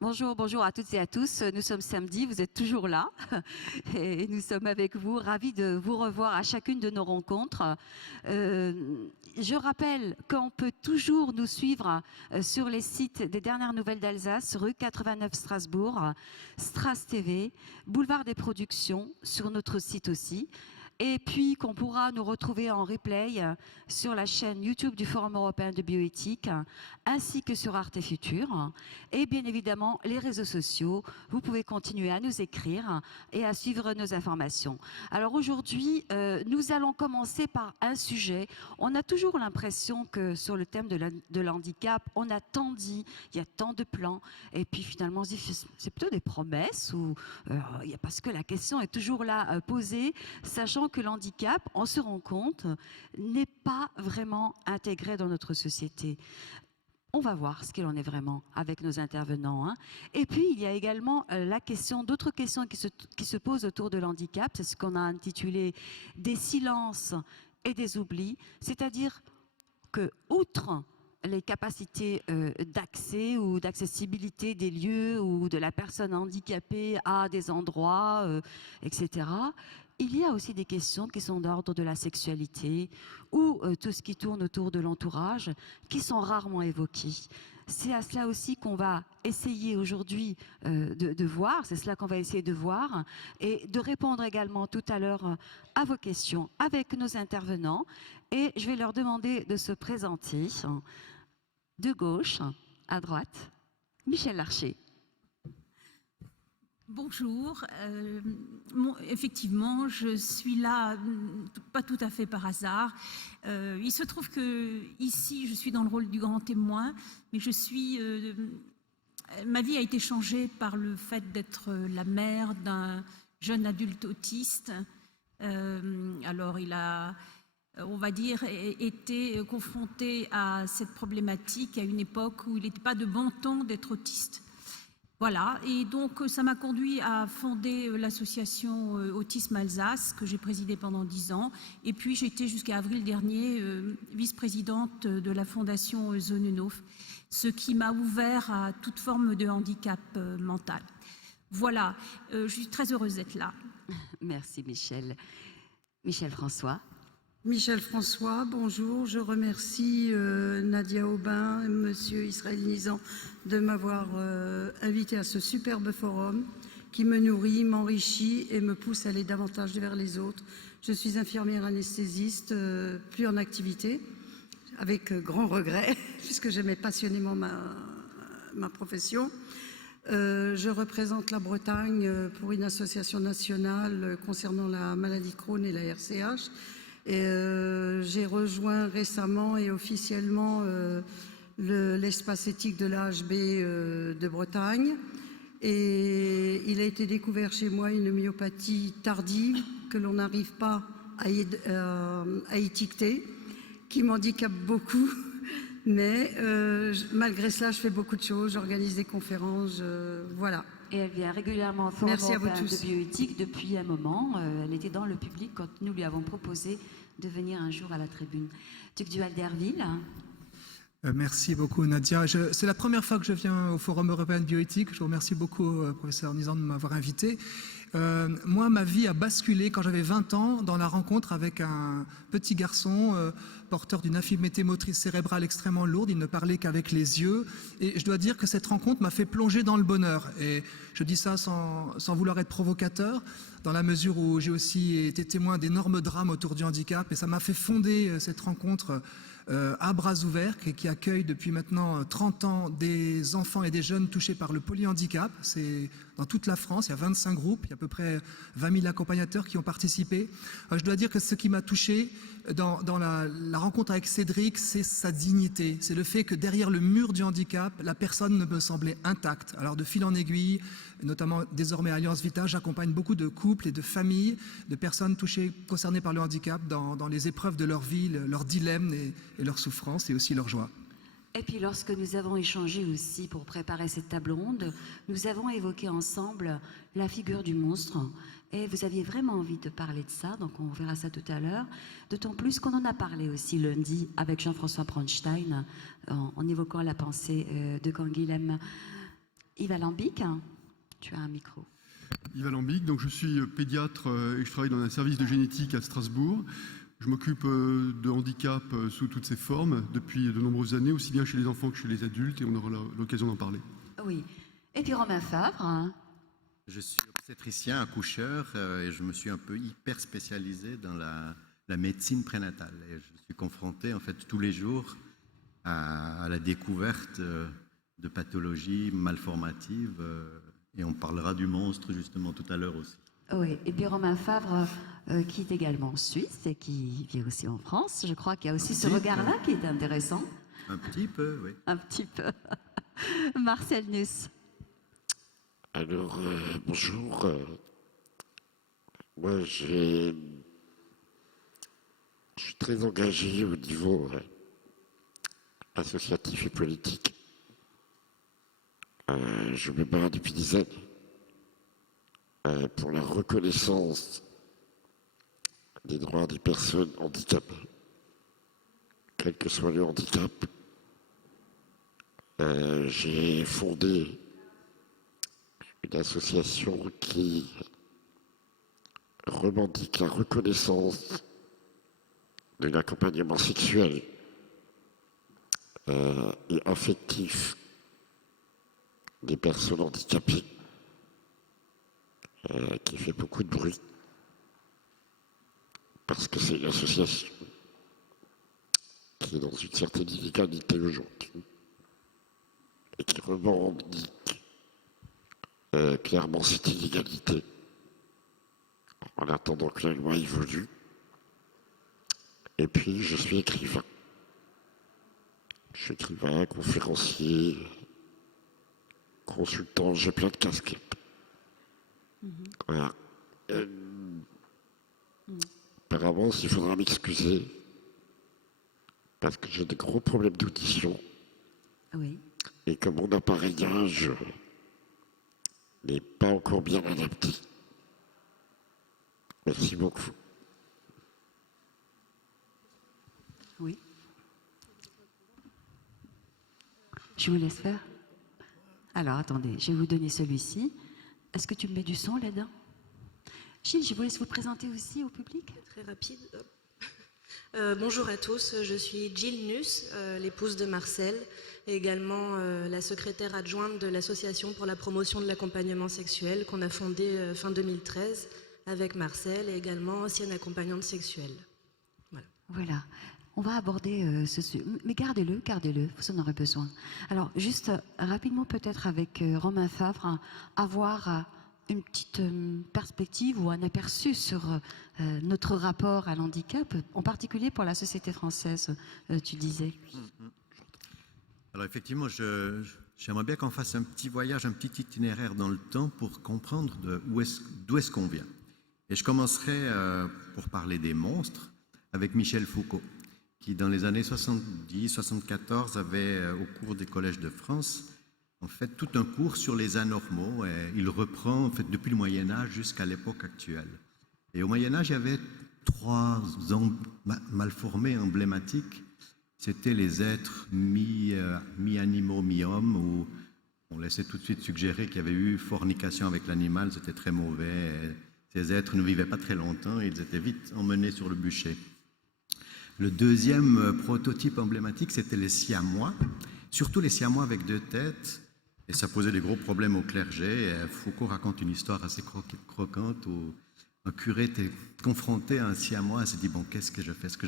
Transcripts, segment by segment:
Bonjour. Bonjour à toutes et à tous. Nous sommes samedi, vous êtes toujours là et nous sommes avec vous, ravis de vous revoir à chacune de nos rencontres. Je rappelle qu'on peut toujours nous suivre sur les sites des dernières nouvelles d'Alsace, rue 89 Strasbourg, Stras TV, Boulevard des Productions, sur notre site aussi. Et puis qu'on pourra nous retrouver en replay sur la chaîne YouTube du Forum européen de bioéthique, ainsi que sur Arte Future. Et bien évidemment, les réseaux sociaux, vous pouvez continuer à nous écrire et à suivre nos informations. Alors aujourd'hui, nous allons commencer par un sujet. On a toujours l'impression que sur le thème de l'handicap, on a tant dit, il y a tant de plans, et puis finalement on se dit c'est plutôt des promesses, ou parce que la question est toujours là posée, sachant que l'handicap, on se rend compte, n'est pas vraiment intégré dans notre société. On va voir ce qu'il en est vraiment avec nos intervenants. Hein. Et puis, il y a également d'autres questions qui se posent autour de l'handicap. C'est ce qu'on a intitulé « Des silences et des oublis ». C'est-à-dire que, outre les capacités d'accès ou d'accessibilité des lieux ou de la personne handicapée à des endroits, etc., il y a aussi des questions qui sont d'ordre de la sexualité ou tout ce qui tourne autour de l'entourage, qui sont rarement évoqués. C'est à cela aussi qu'on va essayer aujourd'hui de voir, c'est cela qu'on va essayer de voir et de répondre également tout à l'heure à vos questions avec nos intervenants. Et je vais leur demander de se présenter de gauche à droite. Michel Larcher. Bonjour, effectivement, je suis là, pas tout à fait par hasard. Il se trouve que ici, je suis dans le rôle du grand témoin, mais ma vie a été changée par le fait d'être la mère d'un jeune adulte autiste. Alors, il a, on va dire, été confronté à cette problématique à une époque où il n'était pas de bon ton d'être autiste. Voilà, et donc ça m'a conduit à fonder l'association Autisme Alsace, que j'ai présidée pendant 10 ans. Et puis j'ai été jusqu'à avril dernier vice-présidente de la fondation Zone Neuf, ce qui m'a ouvert à toute forme de handicap mental. Voilà, je suis très heureuse d'être là. Merci Michel. Michel François. Michel François, bonjour. Je remercie Nadia Aubin et Monsieur Israël Nizan de m'avoir invité à ce superbe forum qui me nourrit, m'enrichit et me pousse à aller davantage vers les autres. Je suis infirmière anesthésiste, plus en activité, avec grand regret, puisque j'aimais passionnément ma profession. Je représente la Bretagne pour une association nationale concernant la maladie de Crohn et la RCH. J'ai rejoint récemment et officiellement l'espace éthique de l'AHB de Bretagne. Et il a été découvert chez moi une myopathie tardive que l'on n'arrive pas à étiqueter, qui m'handicape beaucoup. Mais malgré cela, je fais beaucoup de choses, j'organise des conférences, voilà. Et elle vient régulièrement au Forum européen de bioéthique depuis un moment. Elle était dans le public quand nous lui avons proposé de venir un jour à la tribune. Duc du Alderville. Merci beaucoup Nadia. C'est la première fois que je viens au Forum européen de bioéthique. Je vous remercie beaucoup, professeur Nizan, de m'avoir invité. Moi, ma vie a basculé quand j'avais 20 ans dans la rencontre avec un petit garçon porteur d'une infirmité motrice cérébrale extrêmement lourde. Il ne parlait qu'avec les yeux. Et je dois dire que cette rencontre m'a fait plonger dans le bonheur. Et je dis ça sans vouloir être provocateur, dans la mesure où j'ai aussi été témoin d'énormes drames autour du handicap. Et ça m'a fait fonder cette rencontre à bras ouverts, qui accueille depuis maintenant 30 ans des enfants et des jeunes touchés par le polyhandicap. C'est dans toute la France, il y a 25 groupes, il y a à peu près 20 000 accompagnateurs qui ont participé. Je dois dire que ce qui m'a touché dans la rencontre avec Cédric, c'est sa dignité. C'est le fait que derrière le mur du handicap, la personne ne me semblait intacte. Alors de fil en aiguille, notamment désormais Alliance Vita, j'accompagne beaucoup de couples et de familles, de personnes touchées, concernées par le handicap dans les épreuves de leur vie, leurs dilemmes et leurs souffrances et aussi leurs joies. Et puis lorsque nous avons échangé aussi pour préparer cette table ronde, nous avons évoqué ensemble la figure du monstre. Et vous aviez vraiment envie de parler de ça, donc on verra ça tout à l'heure. D'autant plus qu'on en a parlé aussi lundi avec Jean-François Bronstein en évoquant la pensée de Canguilhem. Yves Alambic, tu as un micro. Yves Alambic, donc je suis pédiatre et je travaille dans un service de génétique à Strasbourg. Je m'occupe de handicap sous toutes ses formes depuis de nombreuses années, aussi bien chez les enfants que chez les adultes, et on aura l'occasion d'en parler. Oui. Et puis Romain Favre. Je suis obstétricien, accoucheur, et je me suis un peu hyper spécialisé dans la médecine prénatale. Et je suis confronté en fait tous les jours à la découverte de pathologies malformatives, et on parlera du monstre justement tout à l'heure aussi. Oui, et puis Romain Favre, qui est également suisse et qui vit aussi en France. Je crois qu'il y a aussi ce regard-là qui est intéressant. Un petit peu, oui. Un petit peu. Marcel Nuss. Alors, bonjour. Moi, je suis très engagé au niveau associatif et politique. Je me bats depuis des années pour la reconnaissance des droits des personnes handicapées, quel que soit le handicap. J'ai fondé une association qui revendique la reconnaissance de l'accompagnement sexuel et affectif des personnes handicapées, qui fait beaucoup de bruit, parce que c'est une association qui est dans une certaine inégalité aujourd'hui et qui revendique clairement cette inégalité en attendant que la loi évolue. Et puis, je suis écrivain. Je suis écrivain, conférencier, consultant, j'ai plein de casquettes. Voilà. Par avance, il faudra m'excuser parce que j'ai des gros problèmes d'audition. Oui. Et que mon appareillage n'est pas encore bien adapté. Merci beaucoup. Oui. Je vous laisse faire. Alors, attendez, je vais vous donner celui-ci. Est-ce que tu me mets du son là-dedans? Gilles, je vous laisse vous présenter aussi au public. Très rapide. Bonjour à tous, je suis Jill Nuss, l'épouse de Marcel, et également la secrétaire adjointe de l'Association pour la promotion de l'accompagnement sexuel qu'on a fondée fin 2013 avec Marcel et également ancienne accompagnante sexuelle. Voilà. On va aborder ce sujet. Mais gardez-le, vous en aurez besoin. Alors, juste rapidement peut-être avec Romain Favre, avoir une petite perspective ou un aperçu sur notre rapport à l'handicap, en particulier pour la société française, tu disais. Alors effectivement, j'aimerais bien qu'on fasse un petit voyage, un petit itinéraire dans le temps pour comprendre d'où est-ce qu'on vient. Et je commencerai pour parler des monstres avec Michel Foucault, qui dans les années 70-74 avait au cours des collèges de France en fait tout un cours sur les anormaux. Et il reprend en fait depuis le Moyen-Âge jusqu'à l'époque actuelle. Et au Moyen-Âge, il y avait 3 malformés emblématiques. C'était les êtres mi-animaux, mi-hommes, où on laissait tout de suite suggérer qu'il y avait eu fornication avec l'animal, c'était très mauvais. Et ces êtres ne vivaient pas très longtemps, ils étaient vite emmenés sur le bûcher. Le deuxième prototype emblématique, c'était les siamois, surtout les siamois avec 2 têtes, et ça posait des gros problèmes au clergé. Et Foucault raconte une histoire assez croquante où un curé était confronté à un siamois et s'est dit « bon, qu'est-ce que je fais? Est-ce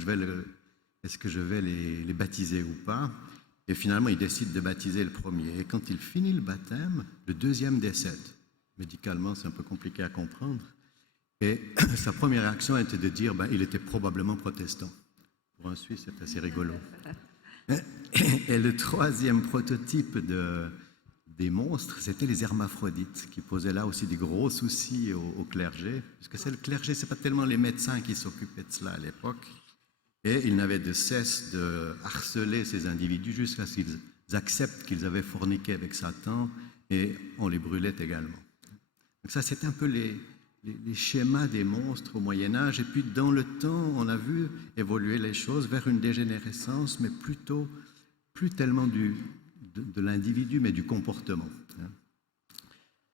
que je vais les baptiser ou pas ?» Et finalement, il décide de baptiser le premier. Et quand il finit le baptême, le deuxième décède. Médicalement, c'est un peu compliqué à comprendre. Et sa première réaction était de dire il était probablement protestant. Pour un Suisse, c'est assez rigolo. Et le troisième prototype des monstres, c'était les hermaphrodites, qui posaient là aussi des gros soucis au clergé. Parce que c'est le clergé, c'est pas tellement les médecins qui s'occupaient de cela à l'époque. Et il n'avait de cesse de harceler ces individus jusqu'à ce qu'ils acceptent qu'ils avaient forniqué avec Satan, et on les brûlait également. Donc ça, c'est un peu les schémas des monstres au Moyen-Âge. Et puis, dans le temps, on a vu évoluer les choses vers une dégénérescence, mais plutôt, plus tellement de l'individu, mais du comportement.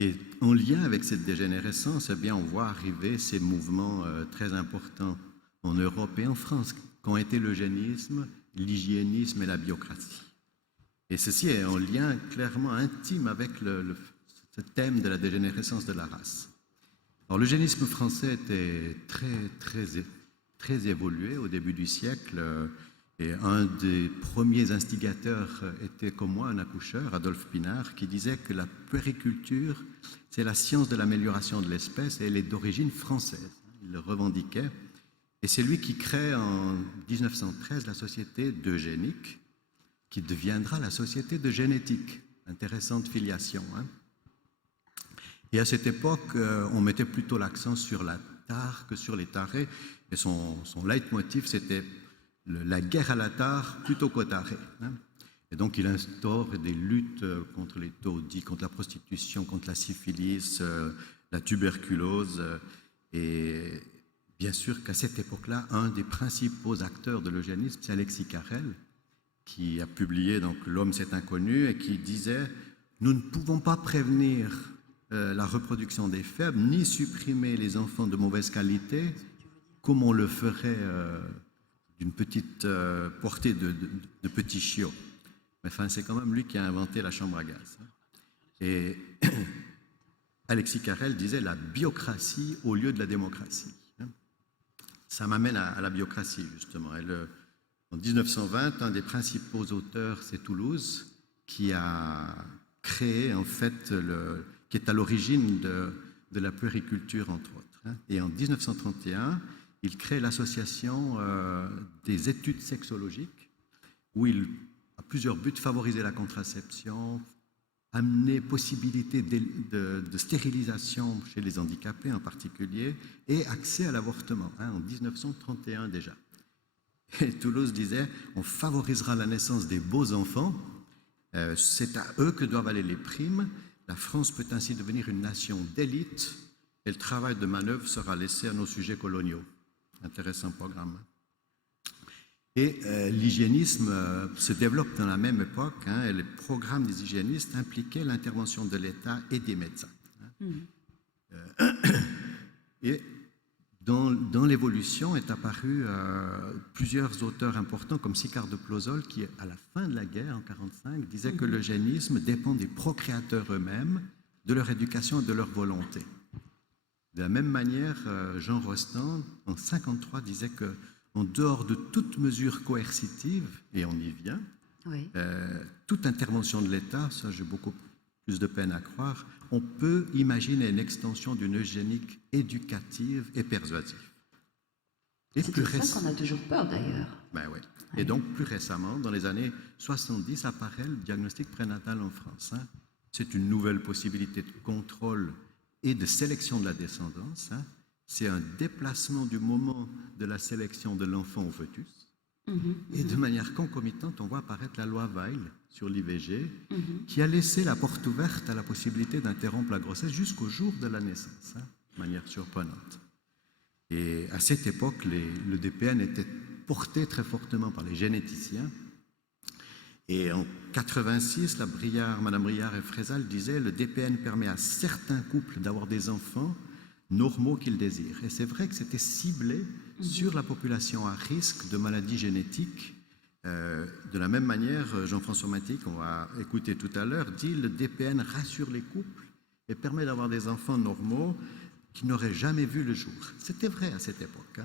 Et en lien avec cette dégénérescence, eh bien, on voit arriver ces mouvements très importants en Europe et en France, qu'ont été l'eugénisme, l'hygiénisme et la biocratie. Et ceci est en lien clairement intime avec ce thème de la dégénérescence de la race. Alors, l'eugénisme français était très évolué au début du siècle, et un des premiers instigateurs était, comme moi, un accoucheur, Adolphe Pinard, qui disait que la puériculture, c'est la science de l'amélioration de l'espèce et elle est d'origine française. Il le revendiquait. Et c'est lui qui crée en 1913 la société d'eugénique, qui deviendra la société de génétique. Intéressante filiation. Et à cette époque, on mettait plutôt l'accent sur la tare que sur les tarés. Et son leitmotiv, c'était la guerre à la tare plutôt qu'au taré. Et donc, il instaure des luttes contre les taudis, contre la prostitution, contre la syphilis, la tuberculose. Et bien sûr qu'à cette époque-là, un des principaux acteurs de l'eugénisme, c'est Alexis Carrel, qui a publié donc L'homme c'est inconnu et qui disait « Nous ne pouvons pas prévenir la reproduction des faibles, ni supprimer les enfants de mauvaise qualité, comme on le ferait d'une petite portée de petits chiots. » Mais enfin, c'est quand même lui qui a inventé la chambre à gaz. Et Alexis Carrel disait « La biocratie au lieu de la démocratie ». Ça m'amène à la biocratie, justement. En 1920, un des principaux auteurs, c'est Toulouse, qui a créé, en fait, qui est à l'origine de la puériculture, entre autres. Et en 1931, il crée l'association des études sexologiques, où il a plusieurs buts: favoriser la contraception, amener possibilité de stérilisation chez les handicapés en particulier, et accès à l'avortement, en 1931 déjà. Et Toulouse disait, on favorisera la naissance des beaux enfants, c'est à eux que doivent aller les primes, la France peut ainsi devenir une nation d'élite, et le travail de manœuvre sera laissé à nos sujets coloniaux. Intéressant programme. Et l'hygiénisme se développe dans la même époque, et les programmes des hygiénistes impliquaient l'intervention de l'État et des médecins. Et dans l'évolution est apparu plusieurs auteurs importants comme Sicard de Plozol, qui, à la fin de la guerre, en 1945, disait que l'eugénisme dépend des procréateurs eux-mêmes, de leur éducation et de leur volonté. De la même manière, Jean Rostand, en 1953, disait que en dehors de toute mesure coercitive, et on y vient, Oui. toute intervention de l'État, ça j'ai beaucoup plus de peine à croire, on peut imaginer une extension d'une eugénique éducative et persuasive. Et C'est pour ça qu'on a toujours peur d'ailleurs. Ben oui. Et donc plus récemment, dans les années 70, apparaît le diagnostic prénatal en France. C'est une nouvelle possibilité de contrôle et de sélection de la descendance. C'est un déplacement du moment de la sélection de l'enfant au fœtus. Et de manière concomitante, on voit apparaître la loi Veil sur l'IVG, qui a laissé la porte ouverte à la possibilité d'interrompre la grossesse jusqu'au jour de la naissance, de manière surprenante. Et à cette époque, le DPN était porté très fortement par les généticiens. Et en 86, Madame Briard et Frézal disaient « Le DPN permet à certains couples d'avoir des enfants normaux qu'ils désirent ». Et c'est vrai que c'était ciblé sur la population à risque de maladies génétiques. De la même manière, Jean-François Maty, qu'on va écouter tout à l'heure, dit « Le DPN rassure les couples et permet d'avoir des enfants normaux qui n'auraient jamais vu le jour ». C'était vrai à cette époque.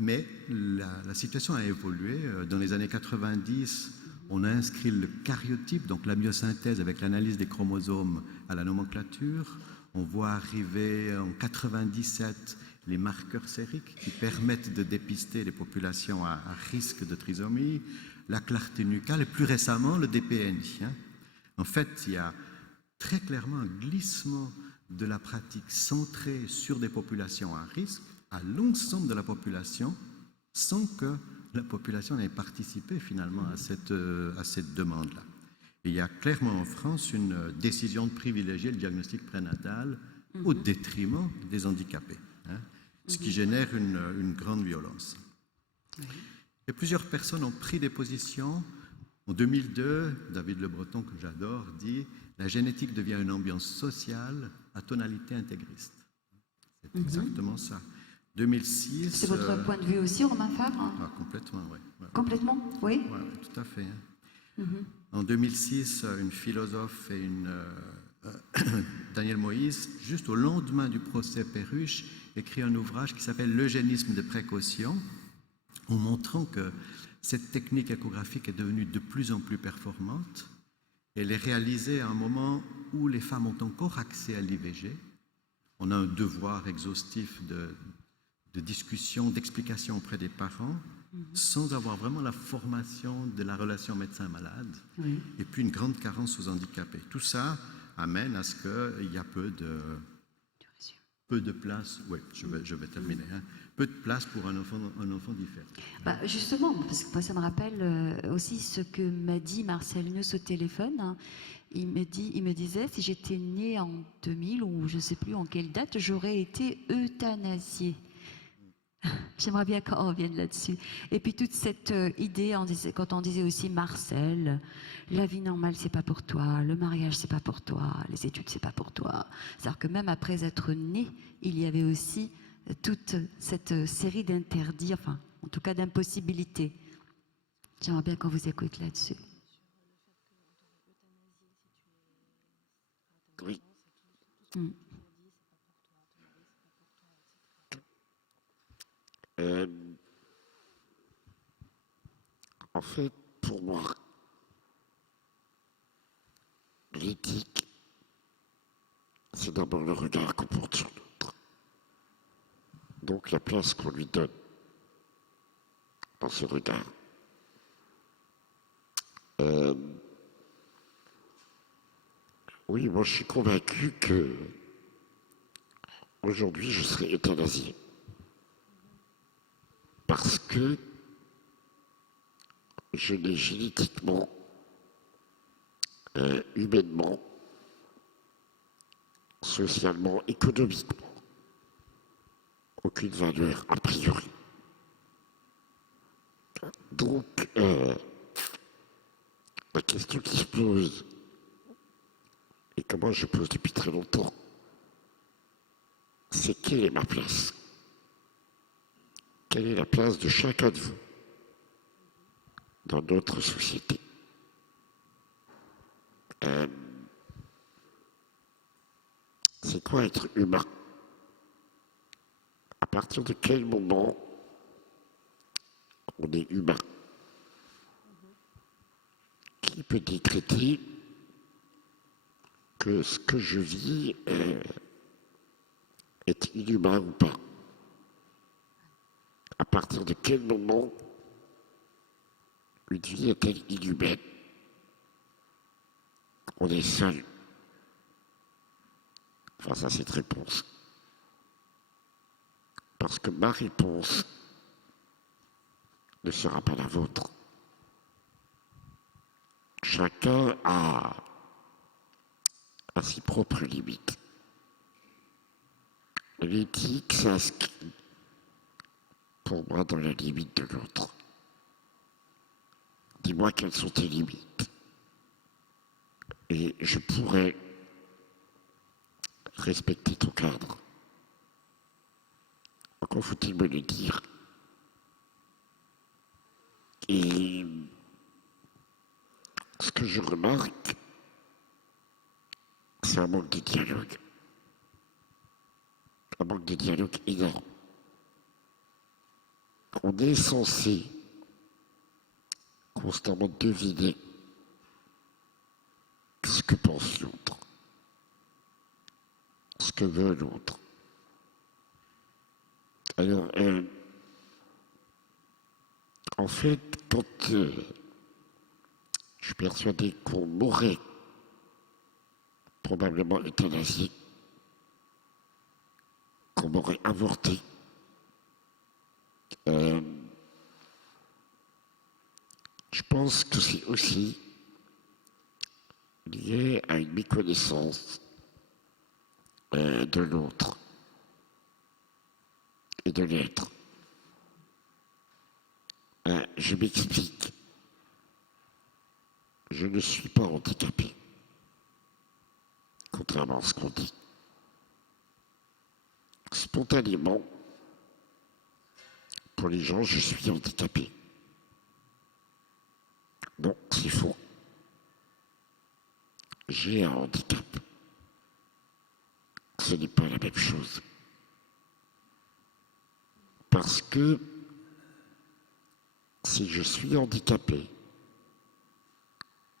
Mais la situation a évolué. Dans les années 90, on a inscrit le karyotype, donc la myosynthèse avec l'analyse des chromosomes à la nomenclature. On voit arriver en 97 les marqueurs sériques qui permettent de dépister les populations à risque de trisomie, la clarté nucale et plus récemment le DPNI. En fait, il y a très clairement un glissement de la pratique centrée sur des populations à risque à l'ensemble de la population, sans que la population ait participé finalement à cette demande-là. Et il y a clairement en France une décision de privilégier le diagnostic prénatal au détriment des handicapés, hein, ce qui génère une grande violence. Et plusieurs personnes ont pris des positions. En 2002, David Le Breton, que j'adore, dit « La génétique devient une ambiance sociale à tonalité intégriste ». C'est exactement ça. 2006... C'est votre point de vue aussi, Romain Fabre, hein? Complètement, oui. Ouais. Complètement, oui. Ouais, tout à fait. En 2006, une philosophe et Daniel Moïse, juste au lendemain du procès Perruche, écrit un ouvrage qui s'appelle « L'eugénisme de précaution », en montrant que cette technique échographique est devenue de plus en plus performante. Elle est réalisée à un moment où les femmes ont encore accès à l'IVG. On a un devoir exhaustif de discussion, d'explication auprès des parents, sans avoir vraiment la formation de la relation médecin-malade, et puis une grande carence aux handicapés. Tout ça amène à ce qu'il y a peu de place, oui, je vais terminer, hein, peu de place pour un enfant différent. Bah justement, parce que moi, ça me rappelle aussi ce que m'a dit Marcel Neuss au téléphone, hein. Il me disait, si j'étais née en 2000 ou je ne sais plus en quelle date, j'aurais été euthanasiée. J'aimerais bien qu'on revienne là-dessus. Et puis toute cette idée, quand on disait aussi Marcel, la vie normale c'est pas pour toi, le mariage c'est pas pour toi, les études c'est pas pour toi. C'est-à-dire que même après être né, il y avait aussi toute cette série d'interdits, enfin en tout cas d'impossibilités. J'aimerais bien qu'on vous écoute là-dessus. Oui. En fait, pour moi, l'éthique, c'est d'abord le regard qu'on porte sur l'autre. Donc la place qu'on lui donne dans ce regard. Oui, moi je suis convaincu que aujourd'hui je serai euthanasié. Parce que je n'ai génétiquement, humainement, socialement, économiquement, aucune valeur a priori. Donc, la question qui se pose, et que moi je pose depuis très longtemps, c'est quelle est ma place? Quelle est la place de chacun de vous dans notre société? C'est quoi être humain? À partir de quel moment on est humain? Qui peut décréter que ce que je vis est inhumain ou pas? À partir de quel moment une vie est-elle inhumaine? On est seul face à cette réponse. Parce que ma réponse ne sera pas la vôtre. Chacun a ses propres limites. L'éthique s'inscrit pour moi dans la limite de l'autre. Dis-moi quelles sont tes limites. Et je pourrais respecter ton cadre. Encore faut-il me le dire. Et ce que je remarque, c'est un manque de dialogue. Un manque de dialogue énorme. On est censé constamment deviner ce que pense l'autre, ce que veut l'autre. Alors, en fait, quand je suis persuadé qu'on m'aurait probablement euthanasié, qu'on m'aurait avorté, Je pense que c'est aussi lié à une méconnaissance de l'autre et de l'être. Je m'explique. Je ne suis pas handicapé, contrairement à ce qu'on dit. Spontanément, pour les gens, je suis handicapé. Non, c'est faux. J'ai un handicap. Ce n'est pas la même chose. Parce que si je suis handicapé,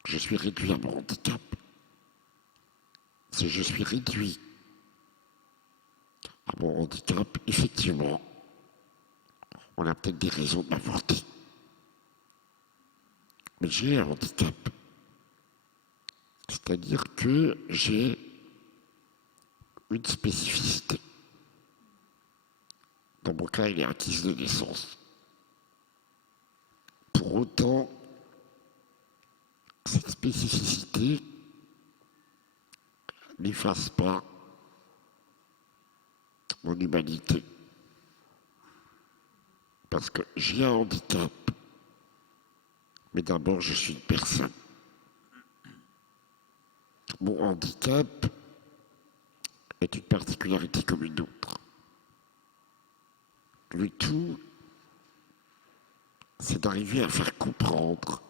je suis réduit à mon handicap. Si je suis réduit à mon handicap, effectivement, on a peut-être des raisons de m'avorter. Mais j'ai un handicap. C'est-à-dire que j'ai une spécificité. Dans mon cas, elle est acquise de naissance. Pour autant, cette spécificité n'efface pas mon humanité. Parce que j'ai un handicap, mais d'abord je suis une personne. Mon handicap est une particularité comme une autre. Le tout, c'est d'arriver à faire comprendre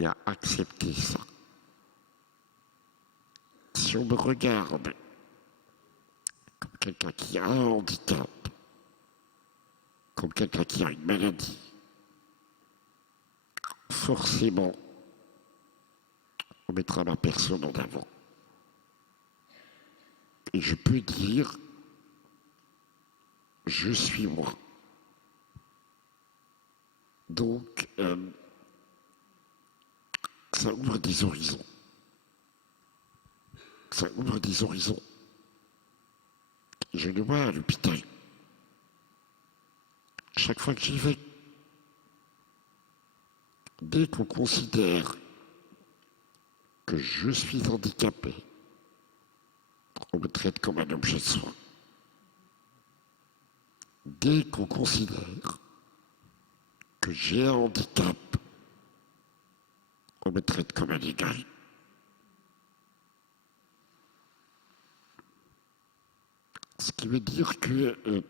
et à accepter ça. Si on me regarde comme quelqu'un qui a un handicap, comme quelqu'un qui a une maladie, forcément, on mettra ma personne en avant. Et je peux dire, je suis moi. Donc, ça ouvre des horizons. Ça ouvre des horizons. Je le vois à l'hôpital. Chaque fois que j'y vais, dès qu'on considère que je suis handicapé, on me traite comme un objet de soin. Dès qu'on considère que j'ai un handicap, on me traite comme un égal. Ce qui veut dire que,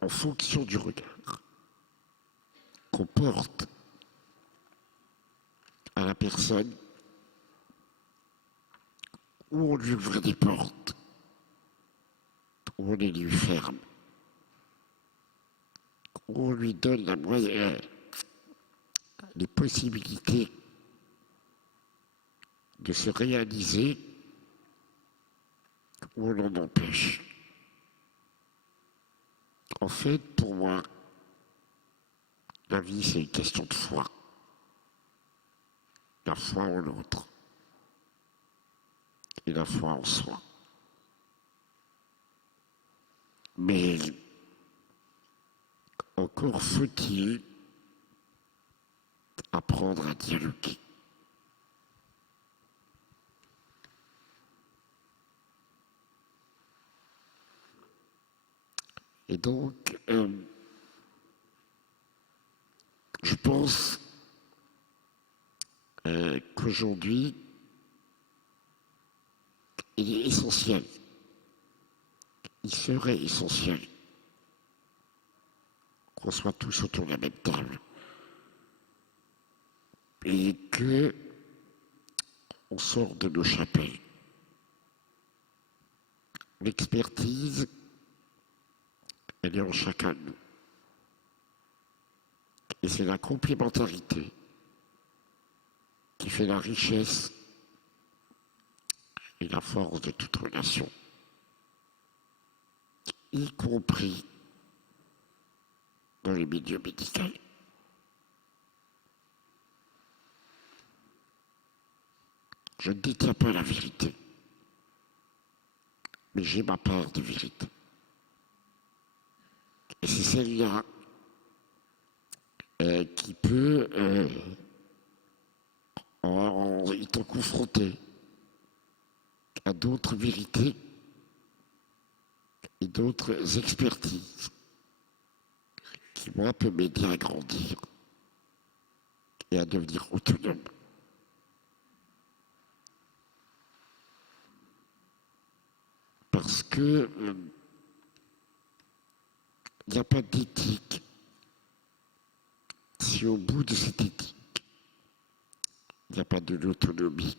en fonction du regard qu'on porte à la personne, où on lui ouvre des portes, où on les lui ferme, où on lui donne les possibilités de se réaliser, où on l'en empêche. En fait, pour moi, la vie, c'est une question de foi. La foi en l'autre et la foi en soi. Mais encore faut-il apprendre à dialoguer. Et donc, je pense qu'aujourd'hui, il est essentiel, il serait essentiel qu'on soit tous autour de la même table et que on sort de nos chapelles. L'expertise, elle est en chacun de nous. Et c'est la complémentarité qui fait la richesse et la force de toute relation, y compris dans les milieux médicaux. Je ne détiens pas la vérité, mais j'ai ma part de vérité. Et c'est celle-là qui peut, en étant confronté à d'autres vérités et d'autres expertises, qui, moi, peut m'aider à grandir et à devenir autonome. Parce que il n'y a pas d'éthique si au bout de cette éthique, il n'y a pas de l'autonomie.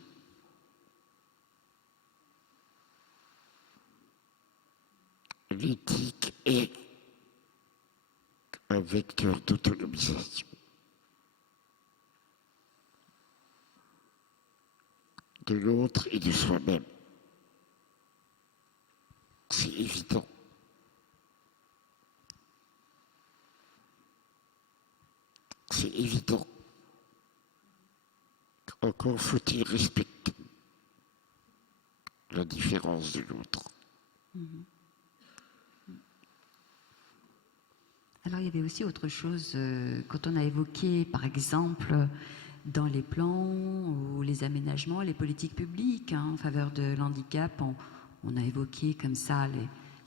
L'éthique est un vecteur d'autonomisation. De l'autre et de soi-même. C'est évident. C'est évident. Encore faut-il respecter la différence de l'autre. Alors il y avait aussi autre chose, quand on a évoqué par exemple dans les plans ou les aménagements, les politiques publiques en faveur de l'handicap, on a évoqué comme ça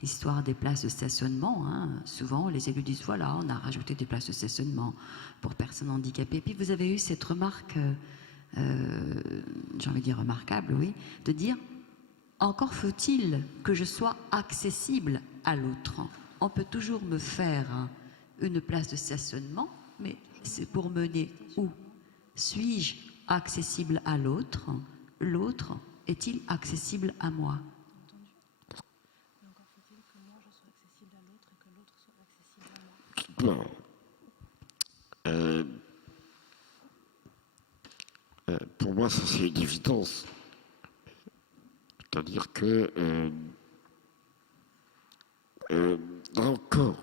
l'histoire des places de stationnement. Souvent les élus disent voilà, on a rajouté des places de stationnement pour personnes handicapées. Et puis vous avez eu cette remarque, j'ai envie de dire remarquable, oui, de dire encore faut-il que je sois accessible à l'autre. On peut toujours me faire une place de stationnement, mais c'est pour mener où? Suis-je accessible à l'autre? L'autre est-il accessible à moi? Non. Pour moi, ça c'est une évidence. C'est-à-dire que, là encore,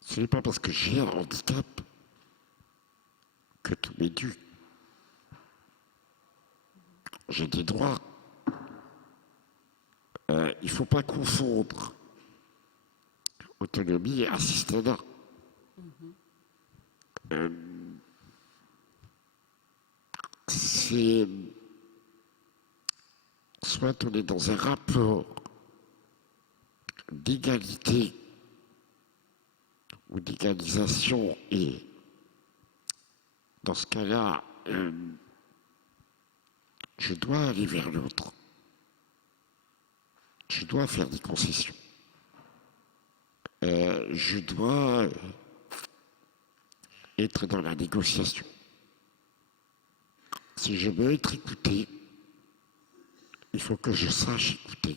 ce n'est pas parce que j'ai un handicap que tout m'est dû. J'ai des droits. Il ne faut pas confondre autonomie et assistanat. C'est soit on est dans un rapport d'égalité ou d'égalisation et dans ce cas-là, je dois aller vers l'autre. Je dois faire des concessions. Je dois être dans la négociation. Si je veux être écouté, il faut que je sache écouter.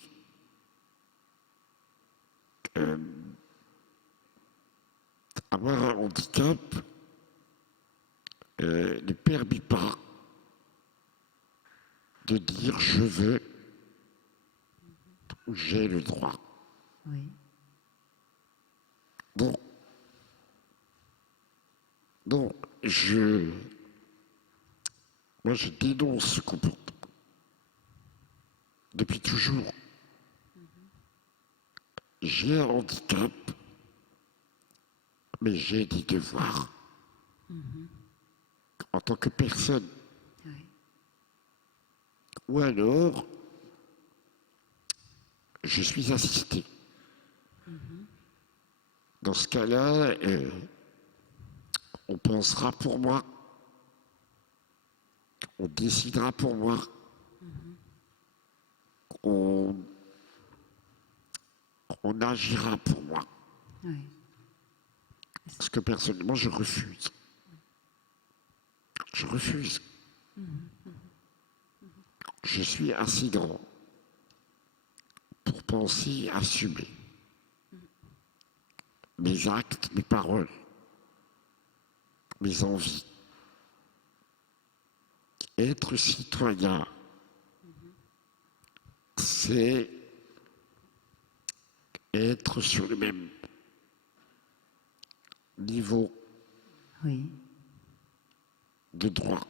Avoir un handicap ne permet pas de dire je veux ou j'ai le droit. Oui. Donc, moi je dénonce ce comportement. Depuis toujours. J'ai un handicap, mais j'ai des devoirs. En tant que personne. Oui. Ou alors, je suis assisté. Dans ce cas-là, on pensera pour moi, on décidera pour moi, on agira pour moi. Oui. Parce que personnellement, je refuse. Je refuse. Je suis assez grand pour penser, assumer mes actes, mes paroles, mes envies. Être citoyen, c'est être sur le même niveau Oui. de droit.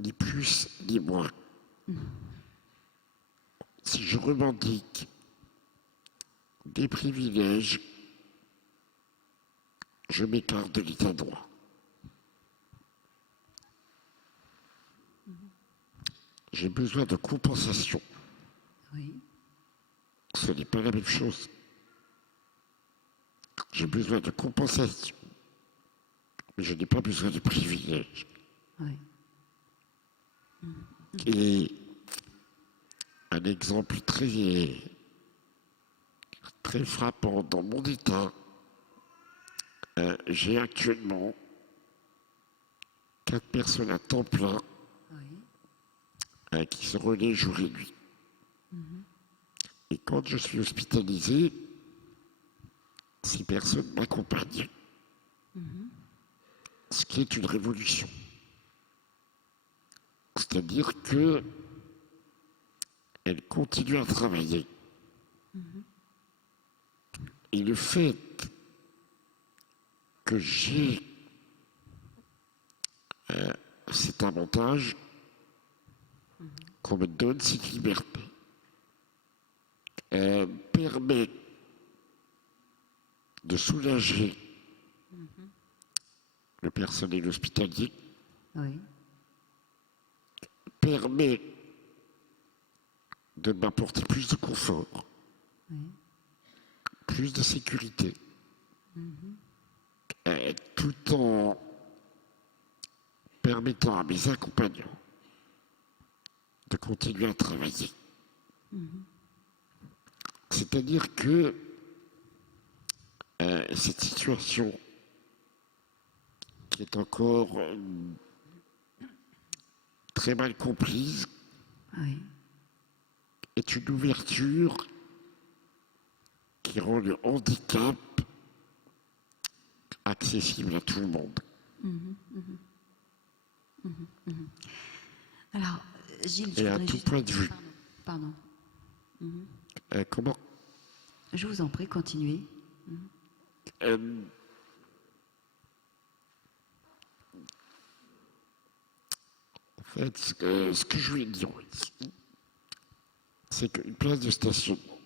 Ni plus, ni moins. Si je revendique des privilèges, je m'écarte de l'état droit. J'ai besoin de compensation. Oui. Ce n'est pas la même chose. J'ai besoin de compensation, mais je n'ai pas besoin de privilèges. Oui. Et un exemple très, très frappant dans mon état, j'ai actuellement 4 personnes à temps plein Oui. qui se relaient jour et nuit. Et quand je suis hospitalisé, 6 personnes m'accompagnent. Ce qui est une révolution. C'est-à-dire que elles continuent à travailler. Et le fait que j'ai cet avantage qu'on me donne cette liberté permet de soulager le personnel hospitalier, Oui. permet de m'apporter plus de confort, plus de sécurité, tout en permettant à mes accompagnants de continuer à travailler. C'est-à-dire que cette situation qui est encore très mal comprise Oui. est une ouverture qui rend le handicap accessible à tout le monde. Alors, Gilles, je Et à voudrais tout juste... point de vue. Pardon. Comment Je vous en prie, continuez. En fait, ce que je voulais dire ici, c'est qu'une place de stationnement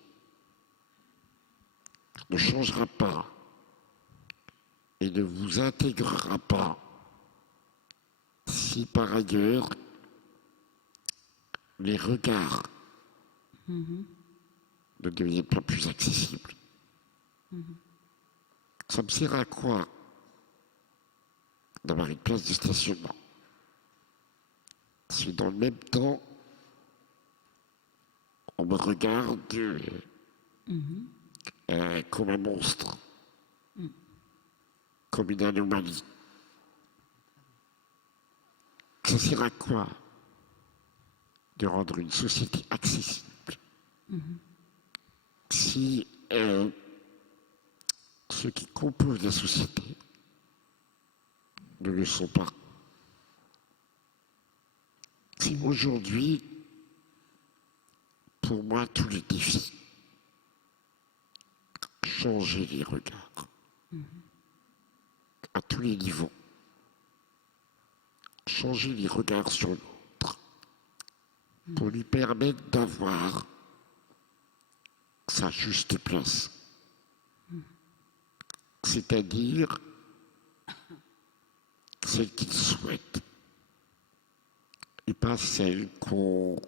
ne changera pas et ne vous intégrera pas si par ailleurs les regards ne deviennent pas plus accessibles. Ça me sert à quoi d'avoir une place de stationnement si dans le même temps on me regarde comme un monstre, comme une anomalie? Ça sert à quoi de rendre une société accessible si ceux qui composent la société ne le sont pas? Si aujourd'hui, pour moi, tous les défis, changer les regards à tous les niveaux, changer les regards sur l'autre pour lui permettre d'avoir sa juste place, c'est-à-dire celle qu'il souhaite et pas celle qu'on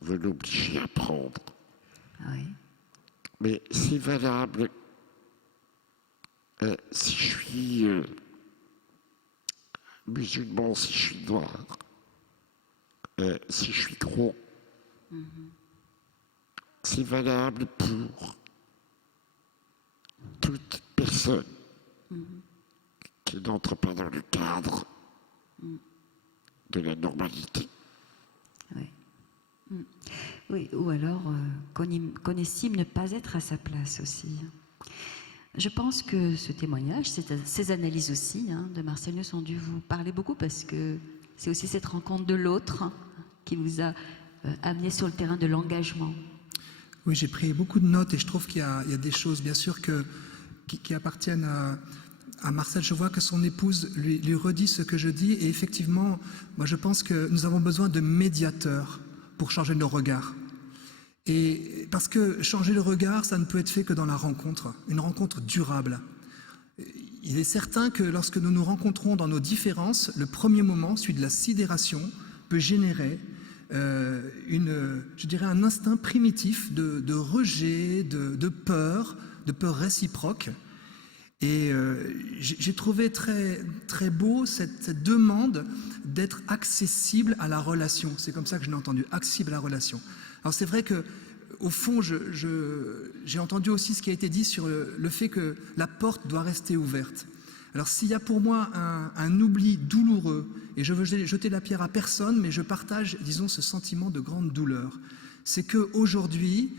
veut l'obliger à prendre. Oui. Mais c'est valable si je suis musulman, si je suis noir, si je suis gros. C'est valable pour toute personne qui n'entre pas dans le cadre de la normalité. Oui. Oui, ou alors qu'on estime ne pas être à sa place aussi. Je pense que ce témoignage, ces analyses aussi de Marcel Nuss ont dû vous parler beaucoup parce que c'est aussi cette rencontre de l'autre qui vous a amené sur le terrain de l'engagement. Oui, j'ai pris beaucoup de notes et je trouve qu'il y a des choses, bien sûr, qui appartiennent à Marcel. Je vois que son épouse lui redit ce que je dis et effectivement, moi je pense que nous avons besoin de médiateurs pour changer nos regards. Et parce que changer le regard, ça ne peut être fait que dans la rencontre, une rencontre durable. Il est certain que lorsque nous nous rencontrons dans nos différences, le premier moment, celui de la sidération, peut générer je dirais un instinct primitif de rejet, de peur réciproque. Et j'ai trouvé très, très beau cette demande d'être accessible à la relation. C'est comme ça que je l'ai entendu, accessible à la relation. Alors c'est vrai que au fond, j'ai entendu aussi ce qui a été dit sur le fait que la porte doit rester ouverte. Alors s'il y a pour moi un oubli douloureux, et je veux jeter la pierre à personne, mais je partage, disons, ce sentiment de grande douleur, c'est qu'aujourd'hui,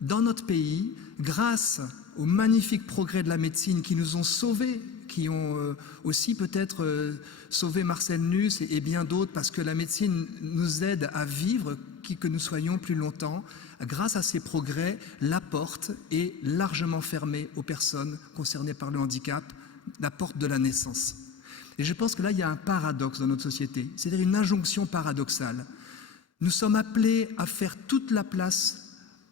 dans notre pays, grâce aux magnifiques progrès de la médecine qui nous ont sauvés, qui ont aussi peut-être sauvé Marcel Nuss et bien d'autres, parce que la médecine nous aide à vivre, qui que nous soyons plus longtemps. Grâce à ces progrès, la porte est largement fermée aux personnes concernées par le handicap, la porte de la naissance. Et je pense que là, il y a un paradoxe dans notre société, c'est-à-dire une injonction paradoxale. Nous sommes appelés à faire toute la place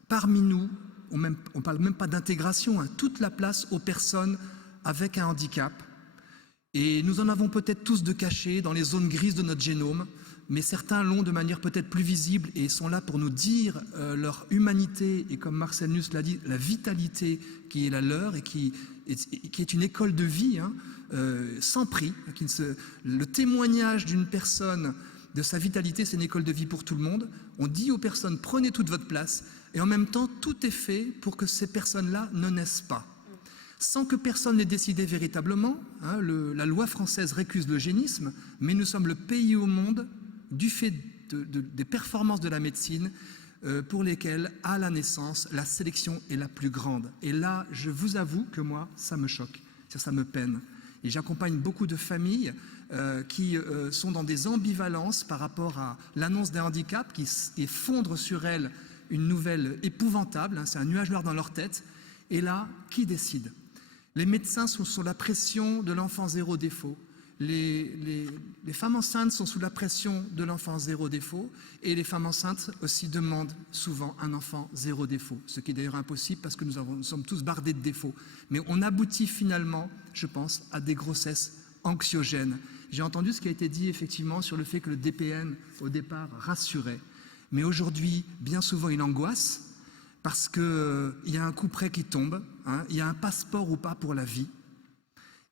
parmi nous, on ne parle même pas d'intégration, toute la place aux personnes avec un handicap. Et nous en avons peut-être tous de cachés dans les zones grises de notre génome, mais certains l'ont de manière peut-être plus visible et sont là pour nous dire leur humanité et, comme Marcel Nuss l'a dit, la vitalité qui est la leur et qui est une école de vie sans prix. Le témoignage d'une personne de sa vitalité, c'est une école de vie pour tout le monde. On dit aux personnes, prenez toute votre place, et en même temps, tout est fait pour que ces personnes-là ne naissent pas. Sans que personne n'ait décidé véritablement, la loi française récuse l'eugénisme, mais nous sommes le pays au monde, du fait des performances de la médecine, pour lesquelles, à la naissance, la sélection est la plus grande. Et là, je vous avoue que moi, ça me choque, ça me peine. Et j'accompagne beaucoup de familles qui sont dans des ambivalences par rapport à l'annonce d'un handicap qui effondre sur elles une nouvelle épouvantable, c'est un nuage noir dans leur tête. Et là, qui décide? Les médecins sont sous la pression de l'enfant zéro défaut. Les femmes enceintes sont sous la pression de l'enfant zéro défaut, et les femmes enceintes aussi demandent souvent un enfant zéro défaut, ce qui est d'ailleurs impossible parce que nous sommes tous bardés de défauts. Mais on aboutit finalement, je pense, à des grossesses anxiogènes. J'ai entendu ce qui a été dit effectivement sur le fait que le DPN au départ rassurait, mais aujourd'hui bien souvent il angoisse parce qu'il y a un coup près qui tombe, il y a un passeport ou pas pour la vie.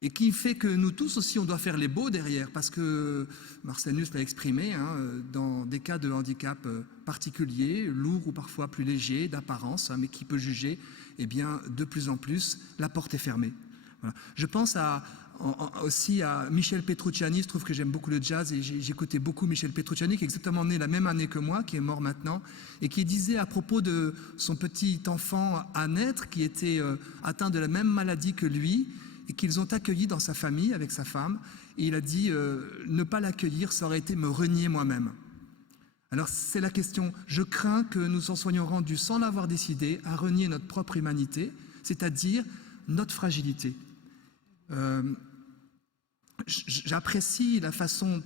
Et qui fait que nous tous aussi, on doit faire les beaux derrière, parce que Marcel Nuss l'a exprimé, dans des cas de handicap particuliers, lourds ou parfois plus légers, d'apparence, mais qui peut juger, eh bien, de plus en plus, la porte est fermée. Voilà. Je pense aussi à Michel Petrucciani. Je trouve que j'aime beaucoup le jazz et j'écoutais beaucoup Michel Petrucciani, qui est exactement né la même année que moi, qui est mort maintenant, et qui disait à propos de son petit enfant à naître, qui était atteint de la même maladie que lui, et qu'ils ont accueilli dans sa famille avec sa femme, et il a dit ne pas l'accueillir, ça aurait été me renier moi-même. Alors c'est la question, je crains que nous en soyons rendus, sans l'avoir décidé, à renier notre propre humanité, c'est-à-dire notre fragilité. J'apprécie la façon,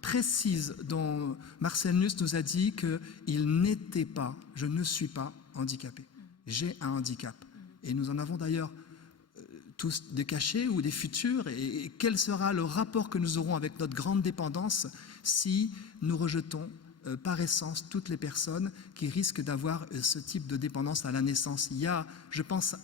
précise dont Marcel Nuss nous a dit qu'il n'était pas, je ne suis pas handicapé, j'ai un handicap. Et nous en avons d'ailleurs tous des cachets ou des futurs. Et quel sera le rapport que nous aurons avec notre grande dépendance si nous rejetons par essence toutes les personnes qui risquent d'avoir ce type de dépendance à la naissance? Il y a, je pense,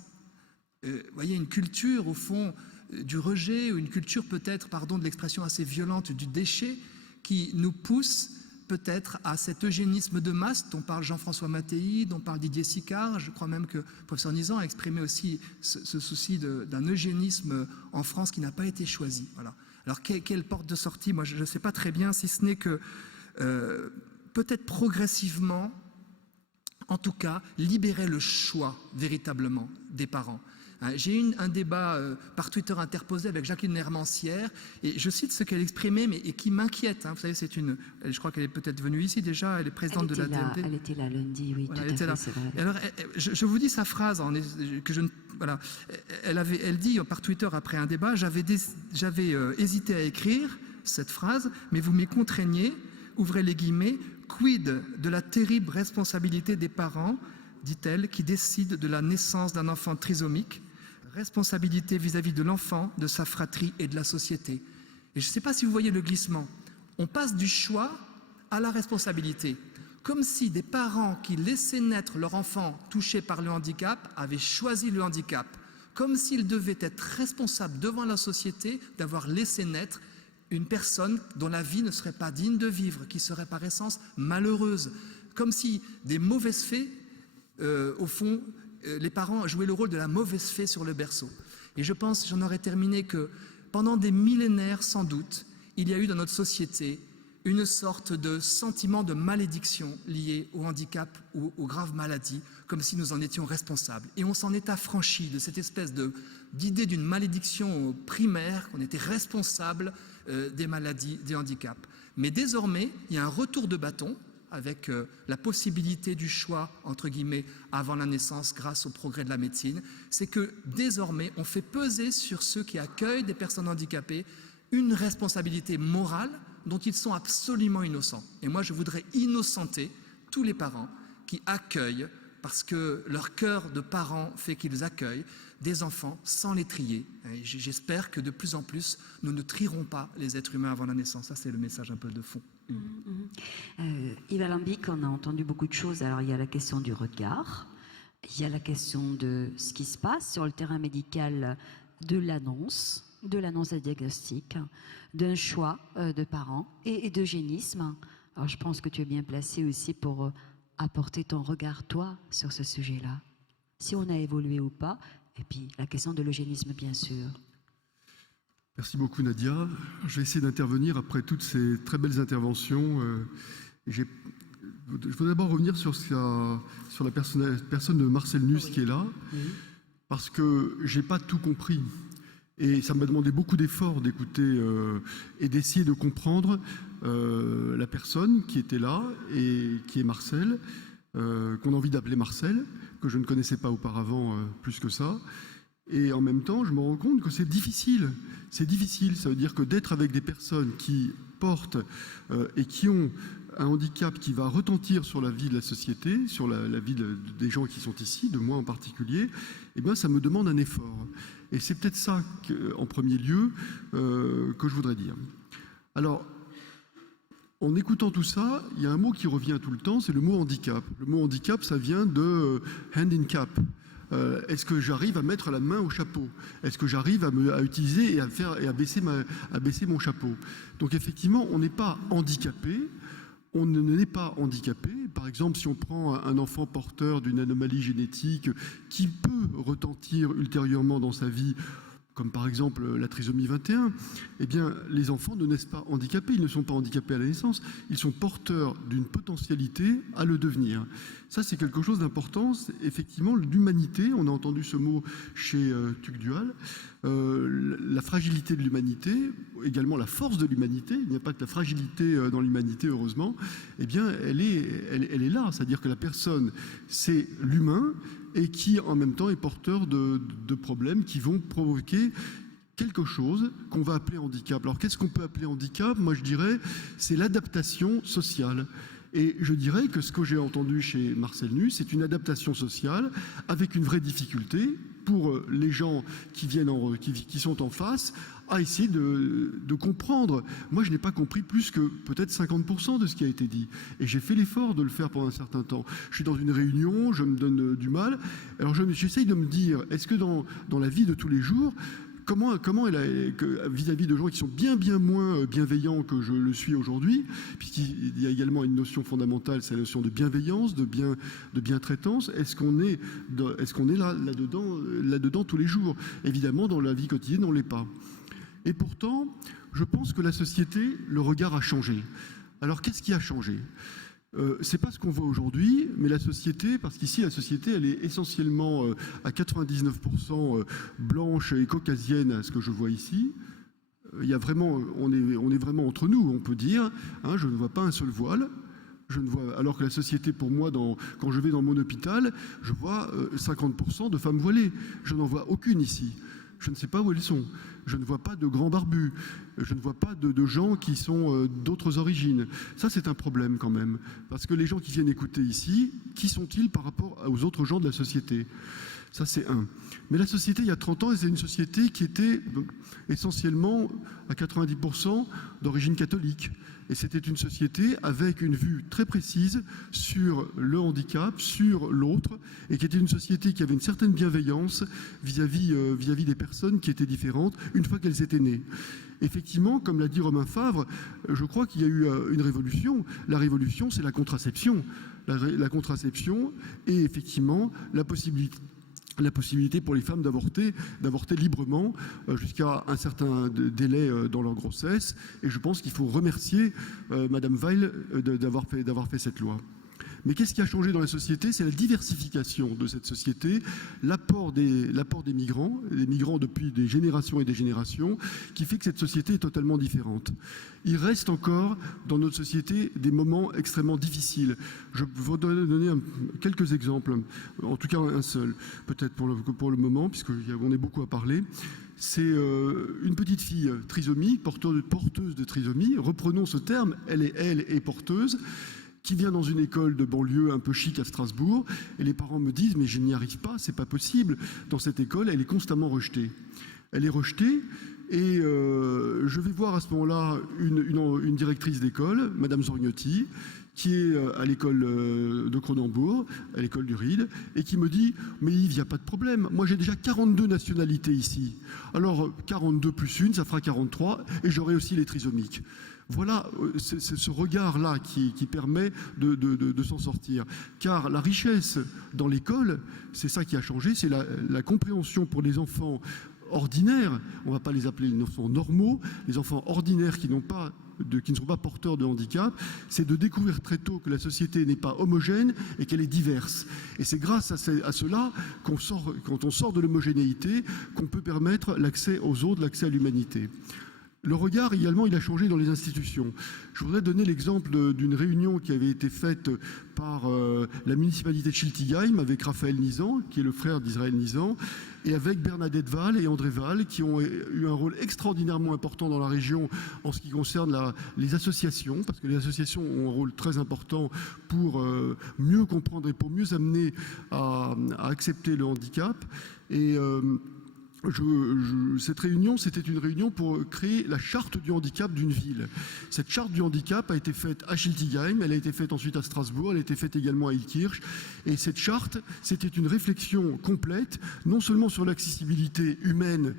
voyez, une culture au fond du rejet, ou une culture peut-être, pardon de l'expression assez violente, du déchet, qui nous pousse peut-être à cet eugénisme de masse dont parle Jean-François Mattei, dont parle Didier Sicard. Je crois même que le professeur Nizan a exprimé aussi ce souci d'un eugénisme en France qui n'a pas été choisi. Voilà. Alors quelle porte de sortie? Moi je ne sais pas très bien, si ce n'est que peut-être progressivement, en tout cas, libérer le choix véritablement des parents. J'ai eu un débat par Twitter interposé avec Jacqueline Hermancière, et je cite ce qu'elle exprimait, mais et qui m'inquiète. Vous savez, je crois qu'elle est peut-être venue ici déjà, elle est présidente de la DMD. Elle était là lundi, oui, voilà, tout à fait, c'est vrai. Alors, je vous dis sa phrase, voilà. Elle dit par Twitter après un débat, j'avais hésité à écrire cette phrase, mais vous m'y contraignez, ouvrez les guillemets, quid de la terrible responsabilité des parents, dit-elle, qui décident de la naissance d'un enfant trisomique, responsabilité vis-à-vis de l'enfant, de sa fratrie et de la société. Et je ne sais pas si vous voyez le glissement. On passe du choix à la responsabilité. Comme si des parents qui laissaient naître leur enfant touché par le handicap avaient choisi le handicap. Comme s'ils devaient être responsables devant la société d'avoir laissé naître une personne dont la vie ne serait pas digne de vivre, qui serait par essence malheureuse. Comme si des mauvaises fées, au fond, les parents jouaient le rôle de la mauvaise fée sur le berceau. Et je pense, j'en aurais terminé, que pendant des millénaires, sans doute, il y a eu dans notre société une sorte de sentiment de malédiction lié au handicap ou aux graves maladies, comme si nous en étions responsables. Et on s'en est affranchi de cette espèce d'idée d'une malédiction primaire, qu'on était responsable des maladies, des handicaps. Mais désormais, il y a un retour de bâton avec la possibilité du choix, entre guillemets, avant la naissance grâce au progrès de la médecine. C'est que désormais, on fait peser sur ceux qui accueillent des personnes handicapées une responsabilité morale dont ils sont absolument innocents. Et moi, je voudrais innocenter tous les parents qui accueillent, parce que leur cœur de parents fait qu'ils accueillent des enfants sans les trier. Et j'espère que de plus en plus, nous ne trierons pas les êtres humains avant la naissance. Ça, c'est le message un peu de fond. Yves Alambic, on a entendu beaucoup de choses. Alors, il y a la question du regard, il y a la question de ce qui se passe sur le terrain médical, de l'annonce à diagnostic, d'un choix de parents et d'eugénisme. Alors, je pense que tu es bien placé aussi pour apporter ton regard, toi, sur ce sujet-là. Si on a évolué ou pas, et puis la question de l'eugénisme, bien sûr. Merci beaucoup, Nadia. Je vais essayer d'intervenir après toutes ces très belles interventions. Je voudrais d'abord revenir sur la personne de Marcel Nuss qui est là, parce que je n'ai pas tout compris. Et ça m'a demandé beaucoup d'efforts d'écouter et d'essayer de comprendre la personne qui était là et qui est Marcel, qu'on a envie d'appeler Marcel, que je ne connaissais pas auparavant plus que ça. Et en même temps, je me rends compte que c'est difficile. C'est difficile, ça veut dire que d'être avec des personnes qui portent et qui ont un handicap qui va retentir sur la vie de la société, sur la vie des gens qui sont ici, de moi en particulier, eh bien, ça me demande un effort. Et c'est peut-être ça, en premier lieu, que je voudrais dire. Alors, en écoutant tout ça, il y a un mot qui revient tout le temps, c'est le mot handicap. Le mot handicap, ça vient de hand in cap. Est-ce que j'arrive à mettre la main au chapeau? Est-ce que j'arrive à utiliser et à baisser mon chapeau? Donc effectivement, on n'est pas handicapé. On ne n'est pas handicapé. Par exemple, si on prend un enfant porteur d'une anomalie génétique qui peut retentir ultérieurement dans sa vie, comme par exemple la trisomie 21, eh bien, les enfants ne naissent pas handicapés. Ils ne sont pas handicapés à la naissance. Ils sont porteurs d'une potentialité à le devenir. Ça, c'est quelque chose d'important. C'est effectivement, l'humanité, on a entendu ce mot chez Tugdual, la fragilité de l'humanité, également la force de l'humanité. Il n'y a pas que la fragilité dans l'humanité, heureusement. Eh bien, elle est là. C'est-à-dire que la personne, c'est l'humain, et qui en même temps est porteur de problèmes qui vont provoquer quelque chose qu'on va appeler handicap. Alors qu'est-ce qu'on peut appeler handicap? Moi je dirais c'est l'adaptation sociale. Et je dirais que ce que j'ai entendu chez Marcel Nuss, c'est une adaptation sociale avec une vraie difficulté pour les gens qui sont en face, à essayer de comprendre. Moi, je n'ai pas compris plus que peut-être 50% de ce qui a été dit. Et j'ai fait l'effort de le faire pendant un certain temps. Je suis dans une réunion, je me donne du mal. Alors, j'essaye de me dire, est-ce que dans la vie de tous les jours, comment vis-à-vis de gens qui sont bien moins bienveillants que je le suis aujourd'hui, puisqu'il y a également une notion fondamentale, c'est la notion de bienveillance, de bientraitance. Est-ce qu'on est là-dedans tous les jours? Évidemment, dans la vie quotidienne, on ne l'est pas. Et pourtant, je pense que la société, le regard a changé. Alors, qu'est-ce qui a changé? C'est pas ce qu'on voit aujourd'hui, mais la société, parce qu'ici la société elle est essentiellement à 99% blanche et caucasienne, à ce que je vois ici. Il y a vraiment, on est vraiment entre nous, on peut dire, hein, je ne vois pas un seul voile. Alors que la société, pour moi, quand je vais dans mon hôpital, je vois 50% de femmes voilées. Je n'en vois aucune ici. Je ne sais pas où elles sont. Je ne vois pas de grands barbus. Je ne vois pas de gens qui sont d'autres origines. Ça, c'est un problème quand même. Parce que les gens qui viennent écouter ici, qui sont-ils par rapport aux autres gens de la société? Ça, c'est un. Mais la société, il y a 30 ans, c'est une société qui était essentiellement à 90% d'origine catholique. Et c'était une société avec une vue très précise sur le handicap, sur l'autre, et qui était une société qui avait une certaine bienveillance vis-à-vis des personnes qui étaient différentes une fois qu'elles étaient nées. Effectivement, comme l'a dit Romain Favre, je crois qu'il y a eu une révolution. La révolution, c'est la contraception. La contraception et effectivement la possibilité pour les femmes d'avorter librement jusqu'à un certain délai dans leur grossesse. Et je pense qu'il faut remercier Madame Veil d'avoir fait cette loi. Mais qu'est-ce qui a changé dans la société? C'est la diversification de cette société, l'apport des migrants, des migrants depuis des générations et des générations, qui fait que cette société est totalement différente. Il reste encore dans notre société des moments extrêmement difficiles. Je vais donner quelques exemples, en tout cas un seul, peut-être pour le moment, puisqu'on est beaucoup à parler. C'est une petite fille trisomique, porteuse de trisomie, reprenons ce terme, elle est porteuse, qui vient dans une école de banlieue un peu chic à Strasbourg, et les parents me disent « mais je n'y arrive pas, c'est pas possible, dans cette école, elle est constamment rejetée ». Elle est rejetée, et je vais voir à ce moment-là une directrice d'école, Madame Zorgnotti, qui est à l'école de Cronenbourg, à l'école du Ried, et qui me dit « mais Yves, il n'y a pas de problème, moi j'ai déjà 42 nationalités ici, alors 42 plus une, ça fera 43, et j'aurai aussi les trisomiques ». Voilà, c'est ce regard-là qui permet de s'en sortir. Car la richesse dans l'école, c'est ça qui a changé, c'est la compréhension pour les enfants ordinaires, on ne va pas les appeler les enfants normaux, les enfants ordinaires qui ne sont pas porteurs de handicap, c'est de découvrir très tôt que la société n'est pas homogène et qu'elle est diverse. Et c'est grâce à cela quand on sort de l'homogénéité, qu'on peut permettre l'accès aux autres, l'accès à l'humanité. Le regard également, il a changé dans les institutions. Je voudrais donner l'exemple d'une réunion qui avait été faite par la municipalité de Schiltigheim avec Raphaël Nizan, qui est le frère d'Israël Nizan, et avec Bernadette Val et André Val, qui ont eu un rôle extraordinairement important dans la région en ce qui concerne les associations, parce que les associations ont un rôle très important pour mieux comprendre et pour mieux amener à accepter le handicap. Et cette réunion, c'était une réunion pour créer la charte du handicap d'une ville. Cette charte du handicap a été faite à Schiltigheim, elle a été faite ensuite à Strasbourg, elle a été faite également à Ilkirch. Et cette charte, c'était une réflexion complète, non seulement sur l'accessibilité humaine,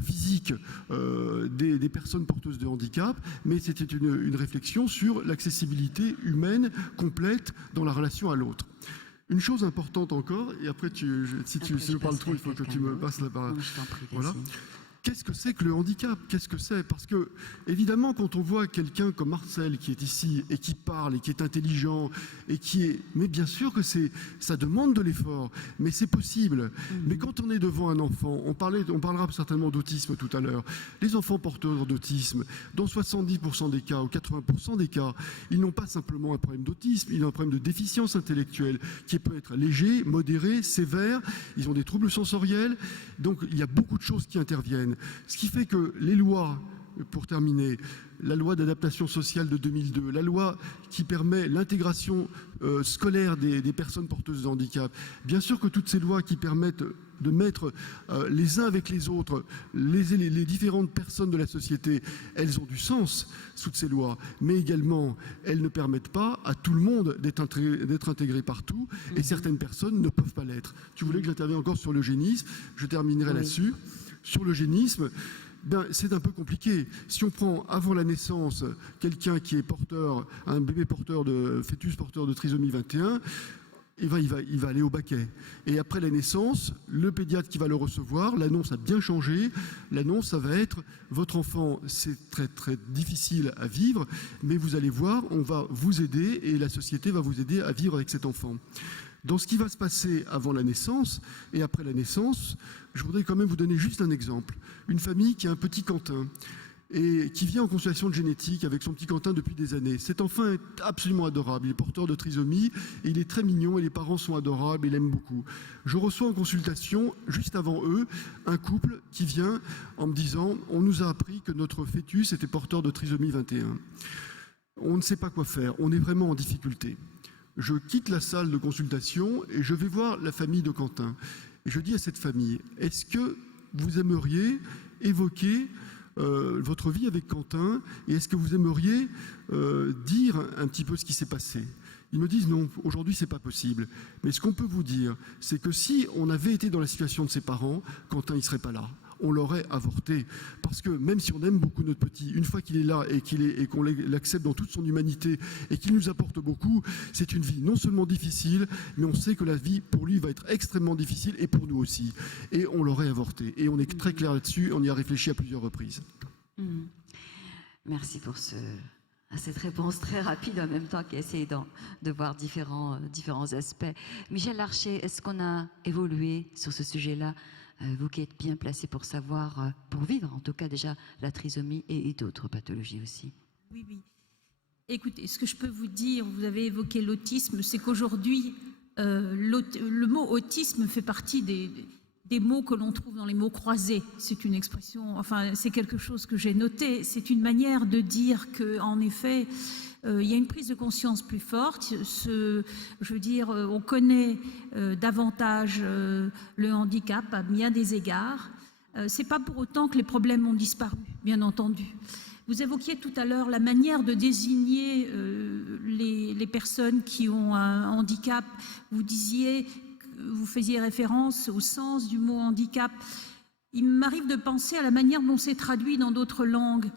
physique des personnes porteuses de handicap, mais c'était une réflexion sur l'accessibilité humaine complète dans la relation à l'autre. Une chose importante encore, et après, si je parle trop, il faut que tu me passes la parole. Voilà. Qu'est-ce que c'est que le handicap? Qu'est-ce que c'est? Parce que, évidemment, quand on voit quelqu'un comme Marcel qui est ici et qui parle et qui est intelligent et qui est... Mais bien sûr que ça demande de l'effort, mais c'est possible. Mais quand on est devant un enfant, on parlera certainement d'autisme tout à l'heure. Les enfants porteurs d'autisme, dans 70% des cas ou 80% des cas, ils n'ont pas simplement un problème d'autisme, ils ont un problème de déficience intellectuelle qui peut être léger, modéré, sévère. Ils ont des troubles sensoriels. Donc, il y a beaucoup de choses qui interviennent. Ce qui fait que les lois, pour terminer, la loi d'adaptation sociale de 2002, la loi qui permet l'intégration scolaire des personnes porteuses de handicap, bien sûr que toutes ces lois qui permettent de mettre les uns avec les autres, les différentes personnes de la société, elles ont du sens, toutes ces lois, mais également elles ne permettent pas à tout le monde d'être intégré partout, et certaines personnes ne peuvent pas l'être. Tu voulais que j'intervienne encore sur l'eugénisme, je terminerai là-dessus. Sur l'eugénisme, c'est un peu compliqué. Si on prend avant la naissance quelqu'un qui est porteur, un bébé porteur de fœtus porteur de trisomie 21, il va aller au baquet. Et après la naissance, le pédiatre qui va le recevoir, l'annonce a bien changé. L'annonce, ça va être votre enfant, c'est très très difficile à vivre, mais vous allez voir, on va vous aider et la société va vous aider à vivre avec cet enfant. Dans ce qui va se passer avant la naissance et après la naissance, je voudrais quand même vous donner juste un exemple. Une famille qui a un petit Quentin et qui vient en consultation de génétique avec son petit Quentin depuis des années. Cet enfant est absolument adorable, il est porteur de trisomie et il est très mignon et les parents sont adorables et l'aiment beaucoup. Je reçois en consultation, juste avant eux, un couple qui vient en me disant « on nous a appris que notre fœtus était porteur de trisomie 21 ». On ne sait pas quoi faire, on est vraiment en difficulté. je quitte la salle de consultation et je vais voir la famille de Quentin. Et je dis à cette famille, est-ce que vous aimeriez évoquer votre vie avec Quentin et est-ce que vous aimeriez dire un petit peu ce qui s'est passé? Ils me disent non, aujourd'hui c'est pas possible. Mais ce qu'on peut vous dire, c'est que si on avait été dans la situation de ses parents, Quentin il serait pas là. On l'aurait avorté. Parce que même si on aime beaucoup notre petit, une fois qu'il est là et qu'on l'accepte dans toute son humanité et qu'il nous apporte beaucoup, c'est une vie non seulement difficile, mais on sait que la vie pour lui va être extrêmement difficile et pour nous aussi. Et on l'aurait avorté. Et on est très clair là-dessus, on y a réfléchi à plusieurs reprises. Merci pour cette réponse très rapide en même temps qui essaie de voir différents aspects. Michel Larcher, est-ce qu'on a évolué sur ce sujet-là? Vous qui êtes bien placé pour savoir, pour vivre en tout cas déjà la trisomie et d'autres pathologies aussi. Oui, oui. Écoutez, ce que je peux vous dire, vous avez évoqué l'autisme, c'est qu'aujourd'hui, le mot autisme fait partie des mots que l'on trouve dans les mots croisés. C'est une expression, enfin, c'est quelque chose que j'ai noté. C'est une manière de dire qu'en effet, il y a une prise de conscience plus forte. Je veux dire, on connaît davantage le handicap à bien des égards. C'est pas pour autant que les problèmes ont disparu, bien entendu. Vous évoquiez tout à l'heure la manière de désigner les personnes qui ont un handicap. Vous faisiez référence au sens du mot handicap. Il m'arrive de penser à la manière dont c'est traduit dans d'autres langues.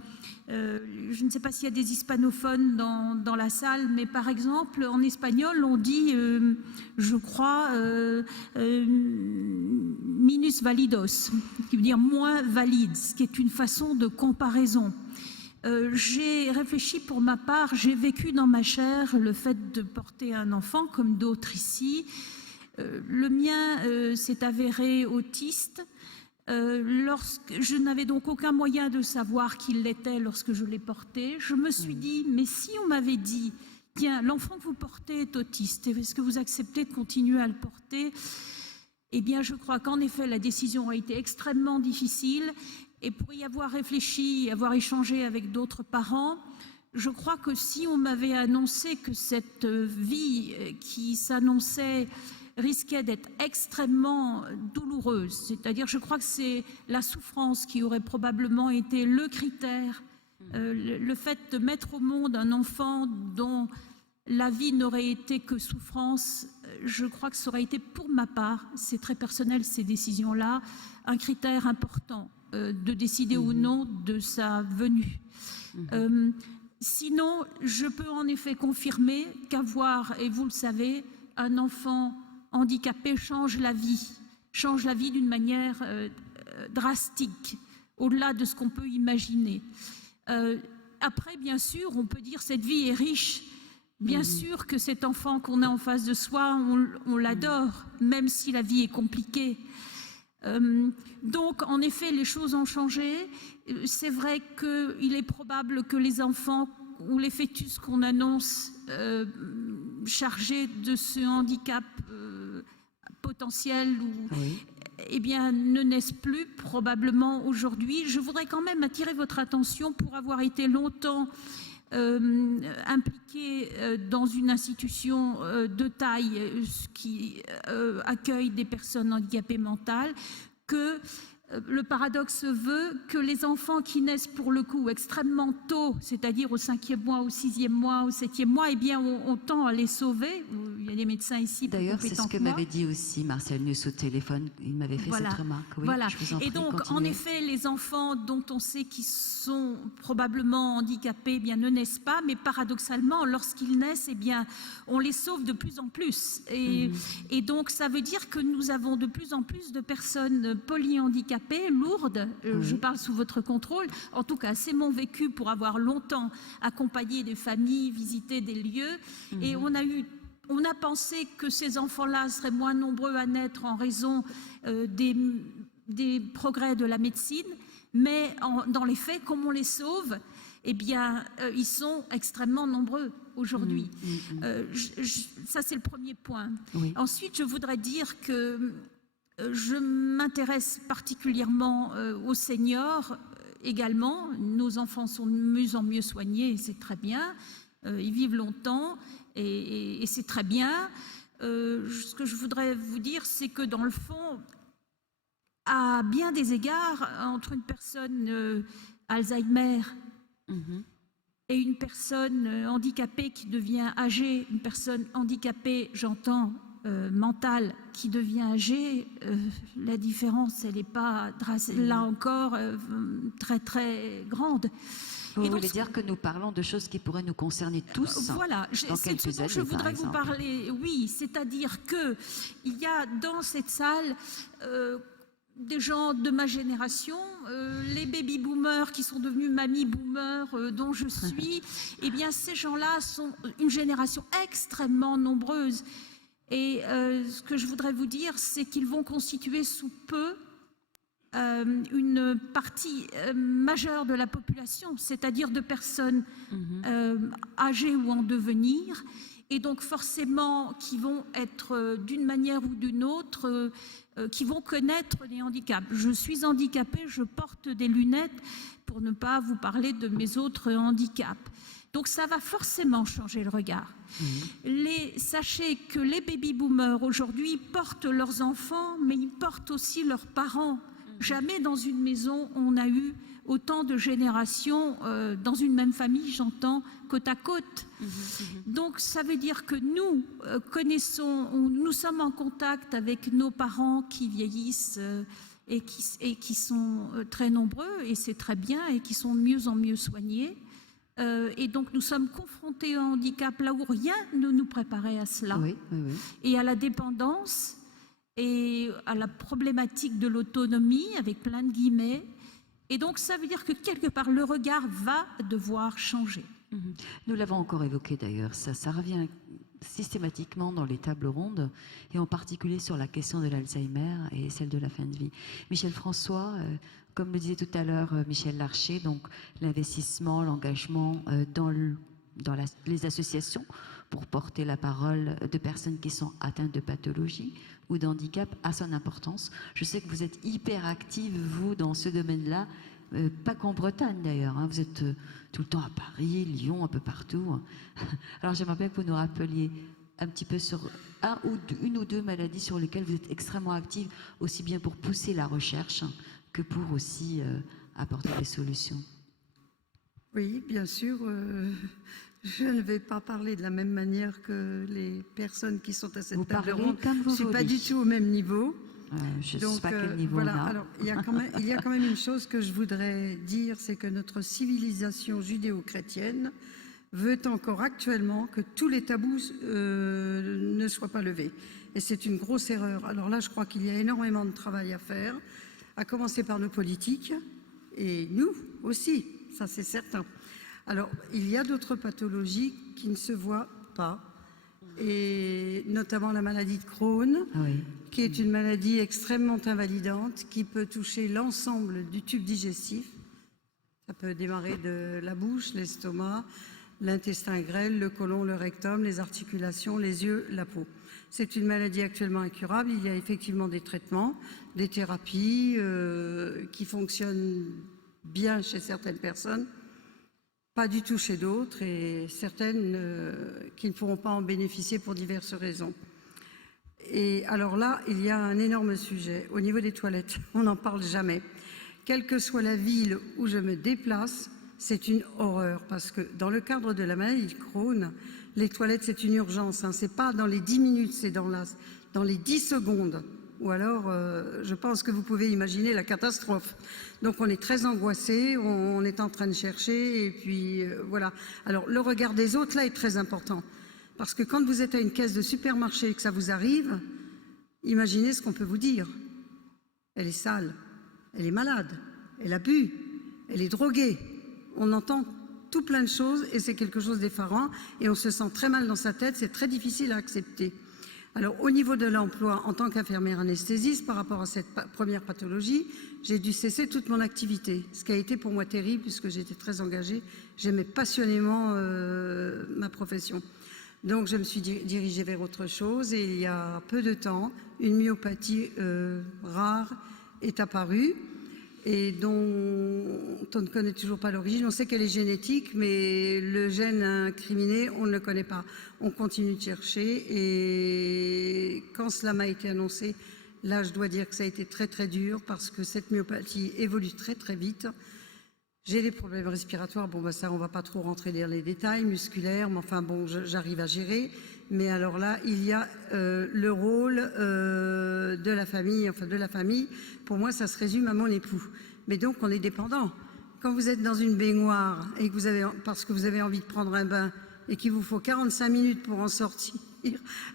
Je ne sais pas s'il y a des hispanophones dans la salle, mais par exemple, en espagnol, on dit, je crois, minus validos, qui veut dire moins valide, ce qui est une façon de comparaison. J'ai réfléchi pour ma part, j'ai vécu dans ma chair le fait de porter un enfant, comme d'autres ici. Le mien s'est avéré autiste. Je n'avais donc aucun moyen de savoir qu'il l'était lorsque je l'ai porté. Je me suis dit, mais si on m'avait dit, tiens, l'enfant que vous portez est autiste, est-ce que vous acceptez de continuer à le porter? Eh bien, je crois qu'en effet, la décision a été extrêmement difficile. Et pour y avoir réfléchi, y avoir échangé avec d'autres parents, je crois que si on m'avait annoncé que cette vie qui s'annonçait risquait d'être extrêmement douloureuse. C'est-à-dire, je crois que c'est la souffrance qui aurait probablement été le critère, le fait de mettre au monde un enfant dont la vie n'aurait été que souffrance. Je crois que ça aurait été, pour ma part, c'est très personnel ces décisions-là, un critère important de décider ou non de sa venue. Sinon, je peux en effet confirmer qu'avoir, et vous le savez, un enfant handicapé change la vie d'une manière drastique, au-delà de ce qu'on peut imaginer. Après, bien sûr, on peut dire cette vie est riche. Bien sûr que cet enfant qu'on a en face de soi, on l'adore, même si la vie est compliquée. Donc, en effet, les choses ont changé. C'est vrai qu'il est probable que les enfants ou les fœtus qu'on annonce chargés de ce handicap potentiel eh bien, ne naissent plus probablement aujourd'hui. Je voudrais quand même attirer votre attention pour avoir été longtemps impliquée dans une institution de taille qui accueille des personnes handicapées mentales, que le paradoxe veut que les enfants qui naissent pour le coup extrêmement tôt, c'est-à-dire au 5e mois, au 6e mois, au 7e mois, eh bien on tend à les sauver. Il y a des médecins ici plus compétents que moi. D'ailleurs, c'est ce que m'avait dit aussi Marcel Nuss au téléphone. Il m'avait fait cette remarque. Oui, voilà. Je vous en prie, et donc, continuez. en effet, les enfants dont on sait qu'ils sont probablement handicapés, eh bien, ne naissent pas, mais paradoxalement, lorsqu'ils naissent, eh bien, on les sauve de plus en plus. Et donc, ça veut dire que nous avons de plus en plus de personnes polyhandicapées, lourdes, je parle sous votre contrôle, en tout cas c'est mon vécu pour avoir longtemps accompagné des familles, visité des lieux, et on a pensé que ces enfants-là seraient moins nombreux à naître en raison des progrès de la médecine, mais dans les faits, comme on les sauve, eh bien, ils sont extrêmement nombreux aujourd'hui. Ça, c'est le premier point. Oui. Ensuite, je voudrais dire que je m'intéresse particulièrement aux seniors également. Nos enfants sont de mieux en mieux soignés, c'est très bien. ils vivent longtemps et c'est très bien. Ce que je voudrais vous dire, c'est que dans le fond, à bien des égards, entre une personne Alzheimer et une personne handicapée qui devient âgée, une personne handicapée, j'entends, mentale, qui devient âgée, la différence, elle n'est pas, là encore, très très grande. Vous voulez dire que nous parlons de choses qui pourraient nous concerner tous? Voilà, dans c'est quelques ce dont je années, par voudrais vous exemple. parler. Oui, c'est-à-dire qu'il y a dans cette salle des gens de ma génération, les baby-boomers qui sont devenus mamie-boomers dont je suis, eh bien ces gens-là sont une génération extrêmement nombreuse. Et ce que je voudrais vous dire, c'est qu'ils vont constituer sous peu une partie majeure de la population, c'est-à-dire de personnes âgées ou en devenir, et donc forcément qui vont être d'une manière ou d'une autre, qui vont connaître les handicaps. Je suis handicapée, je porte des lunettes pour ne pas vous parler de mes autres handicaps. Donc ça va forcément changer le regard. Sachez que les baby-boomers aujourd'hui portent leurs enfants, mais ils portent aussi leurs parents. Jamais dans une maison on a eu autant de générations, dans une même famille, j'entends, côte à côte. Donc ça veut dire que nous nous sommes en contact avec nos parents qui vieillissent et qui sont très nombreux, et c'est très bien, et qui sont de mieux en mieux soignés. Et donc nous sommes confrontés au handicap là où rien ne nous préparait à cela. Et à la dépendance et à la problématique de l'autonomie, avec plein de guillemets. Et donc ça veut dire que quelque part le regard va devoir changer. Nous l'avons encore évoqué d'ailleurs, ça revient systématiquement dans les tables rondes, et en particulier sur la question de l'Alzheimer et celle de la fin de vie. Michel François, comme le disait tout à l'heure Michel Larcher, donc l'investissement, l'engagement dans les associations pour porter la parole de personnes qui sont atteintes de pathologie ou d'handicap a son importance. Je sais que vous êtes hyper active, vous, dans ce domaine-là, pas qu'en Bretagne d'ailleurs, hein. Vous êtes tout le temps à Paris, Lyon, un peu partout. Alors j'aimerais bien que vous nous rappeliez un petit peu sur une ou deux maladies sur lesquelles vous êtes extrêmement active, aussi bien pour pousser la recherche que pour aussi apporter des solutions. Oui, bien sûr. Je ne vais pas parler de la même manière que les personnes qui sont à cette table ronde. Je ne suis pas du tout au même niveau. Je ne sais pas quel niveau voilà. on a. Alors, il y a quand même une chose que je voudrais dire, c'est que notre civilisation judéo-chrétienne veut encore actuellement que tous les tabous ne soient pas levés. Et c'est une grosse erreur. Alors là, je crois qu'il y a énormément de travail à faire, à commencer par nos politiques, et nous aussi, ça c'est certain. Alors, il y a d'autres pathologies qui ne se voient pas, et notamment la maladie de Crohn, qui est une maladie extrêmement invalidante, qui peut toucher l'ensemble du tube digestif. Ça peut démarrer de la bouche, l'estomac, l'intestin grêle, le côlon, le rectum, les articulations, les yeux, la peau. C'est une maladie actuellement incurable. Il y a effectivement des traitements, des thérapies qui fonctionnent bien chez certaines personnes, pas du tout chez d'autres, et certaines qui ne pourront pas en bénéficier pour diverses raisons. Et alors là, il y a un énorme sujet au niveau des toilettes. On n'en parle jamais. Quelle que soit la ville où je me déplace, c'est une horreur, parce que dans le cadre de la maladie de Crohn, les toilettes, c'est une urgence. Hein. C'est pas dans les 10 minutes, c'est dans les 10 secondes. Ou alors, je pense que vous pouvez imaginer la catastrophe. Donc, on est très angoissé, on est en train de chercher, et puis voilà. Alors, le regard des autres, là, est très important. Parce que quand vous êtes à une caisse de supermarché et que ça vous arrive, imaginez ce qu'on peut vous dire. Elle est sale, elle est malade, elle a bu, elle est droguée. On entend tout plein de choses et c'est quelque chose d'effarant et on se sent très mal dans sa tête, c'est très difficile à accepter. Alors au niveau de l'emploi, en tant qu'infirmière anesthésiste, par rapport à cette première pathologie, j'ai dû cesser toute mon activité, ce qui a été pour moi terrible puisque j'étais très engagée, j'aimais passionnément ma profession. Donc je me suis dirigée vers autre chose et il y a peu de temps, une myopathie rare est apparue et dont on ne connaît toujours pas l'origine. On sait qu'elle est génétique, mais le gène incriminé, on ne le connaît pas. On continue de chercher et quand cela m'a été annoncé, là je dois dire que ça a été très très dur parce que cette myopathie évolue très très vite. J'ai des problèmes respiratoires, bon bah ça on va pas trop rentrer dans les détails, musculaires, mais enfin bon j'arrive à gérer. Mais alors là, il y a le rôle de la famille, enfin de la famille, pour moi ça se résume à mon époux. Mais donc on est dépendant. Quand vous êtes dans une baignoire et que vous avez, parce que vous avez envie de prendre un bain et qu'il vous faut 45 minutes pour en sortir,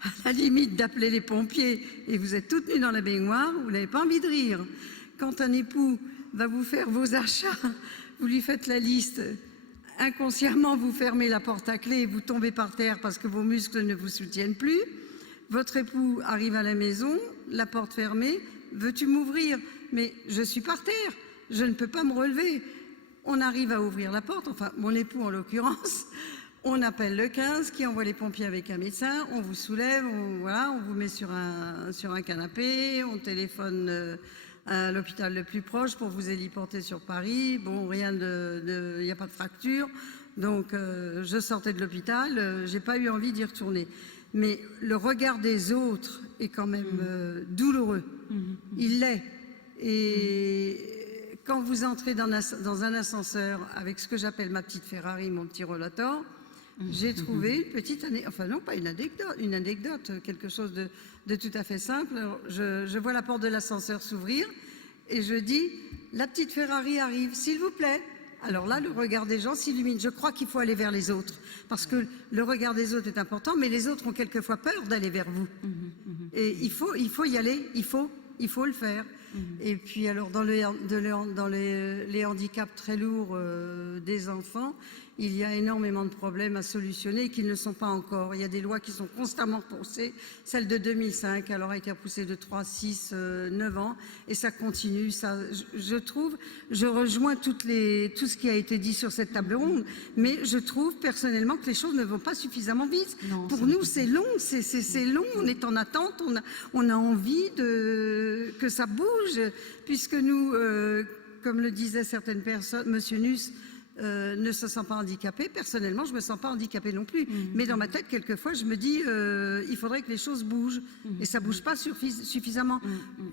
à la limite d'appeler les pompiers et vous êtes toute nue dans la baignoire, vous n'avez pas envie de rire. Quand un époux va vous faire vos achats, vous lui faites la liste, inconsciemment vous fermez la porte à clé et vous tombez par terre parce que vos muscles ne vous soutiennent plus. Votre époux arrive à la maison, la porte fermée, veux-tu m'ouvrir? Mais je suis par terre, je ne peux pas me relever. On arrive à ouvrir la porte, enfin mon époux en l'occurrence, on appelle le 15 qui envoie les pompiers avec un médecin, on vous soulève, on vous met sur un canapé, on téléphone à l'hôpital le plus proche pour vous héliporter sur Paris. Bon, il n'y a pas de fracture. Donc, je sortais de l'hôpital, j'ai pas eu envie d'y retourner. Mais le regard des autres est quand même douloureux. Il l'est. Et quand vous entrez dans un ascenseur avec ce que j'appelle ma petite Ferrari, mon petit rollator, j'ai trouvé une petite anecdote, enfin non, pas une anecdote, quelque chose de tout à fait simple. Alors, je vois la porte de l'ascenseur s'ouvrir et je dis, la petite Ferrari arrive, s'il vous plaît. Alors là, le regard des gens s'illumine. Je crois qu'il faut aller vers les autres, parce que le regard des autres est important, mais les autres ont quelquefois peur d'aller vers vous. Et il faut y aller, il faut le faire. Et puis alors dans les handicaps très lourds des enfants, il y a énormément de problèmes à solutionner et qui ne sont pas encore. Il y a des lois qui sont constamment repoussées. Celle de 2005, alors a été repoussée de 3, 6, 9 ans et ça continue. Ça, je trouve, je rejoins tout ce qui a été dit sur cette table ronde, mais je trouve personnellement que les choses ne vont pas suffisamment vite. Non, pour nous, c'est long, c'est long, on est en attente, on a envie que ça bouge, puisque nous, comme le disaient certaines personnes, Monsieur Nuss, ne se sent pas handicapé. Personnellement, je ne me sens pas handicapée non plus. Mais dans ma tête, quelquefois, je me dis, il faudrait que les choses bougent. Et ça ne bouge pas suffisamment.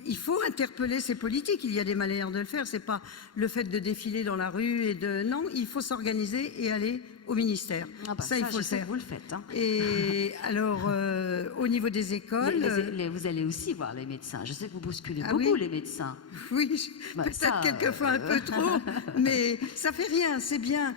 Il faut interpeller ces politiques. Il y a des manières de le faire. Ce n'est pas le fait de défiler dans la rue et de... Non, il faut s'organiser et aller au ministère. Ah bah ça, il faut le faire. Vous le faites. Hein. Et alors, au niveau des écoles... vous allez aussi voir les médecins. Je sais que vous bousculez beaucoup les médecins. Oui, peut-être quelquefois un peu trop, mais ça fait rien, c'est bien.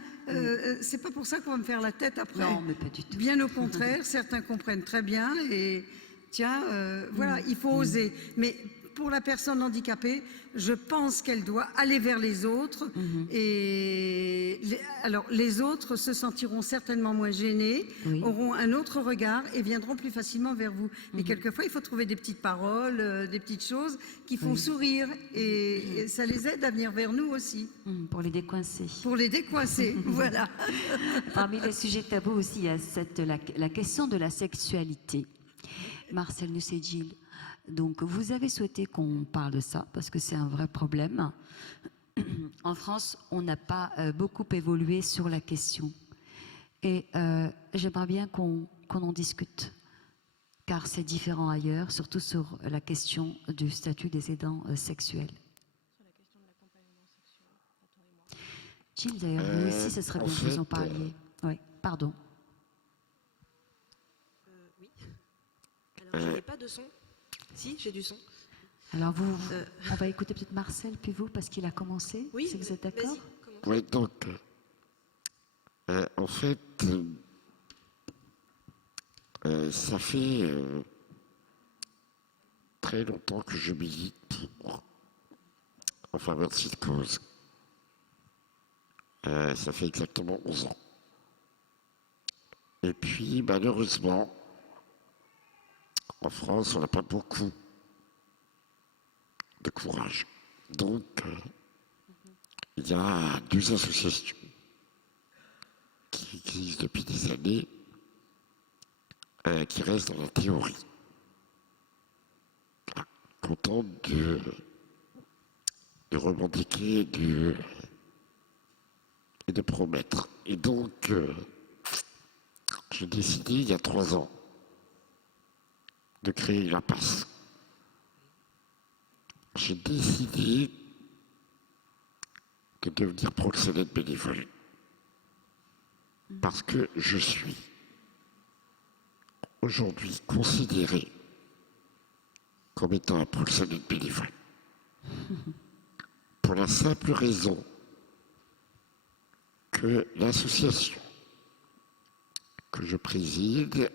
C'est pas pour ça qu'on va me faire la tête après. Non, mais pas du tout. Bien au contraire, certains comprennent très bien et tiens, voilà, il faut oser. Mais pour la personne handicapée, je pense qu'elle doit aller vers les autres. Et alors, les autres se sentiront certainement moins gênés, auront un autre regard et viendront plus facilement vers vous. Mais quelquefois, il faut trouver des petites paroles, des petites choses qui font sourire. Et ça les aide à venir vers nous aussi. Pour les décoincer. Pour les décoincer, voilà. Parmi les sujets tabous aussi, il y a la question de la sexualité. Marcel Nuss et Gilles. Donc, vous avez souhaité qu'on parle de ça, parce que c'est un vrai problème. En France, on n'a pas beaucoup évolué sur la question. Et j'aimerais bien qu'on en discute, car c'est différent ailleurs, surtout sur la question du statut des aidants sexuels. Sur la question de l'accompagnement sexuel, Gilles, d'ailleurs, vous aussi, ce serait bien que vous en parliez. Oui, pardon. Oui. Alors, je n'ai pas de son. Si, j'ai du son. Alors, on va écouter peut-être Marcel, puis vous, parce qu'il a commencé. Oui, si vous êtes d'accord. Oui, donc, en fait, ça fait très longtemps que je milite en faveur de cette cause. Ça fait exactement 11 ans. Et puis, malheureusement, en France, on n'a pas beaucoup de courage. Donc, il y a 2 associations qui existent depuis des années, qui restent dans la théorie. Content de de revendiquer et de promettre. Et donc, j'ai décidé il y a 3 ans de créer la passe. J'ai décidé de devenir proxénète bénévole parce que je suis aujourd'hui considéré comme étant un proxénète bénévole. Pour la simple raison que l'association que je préside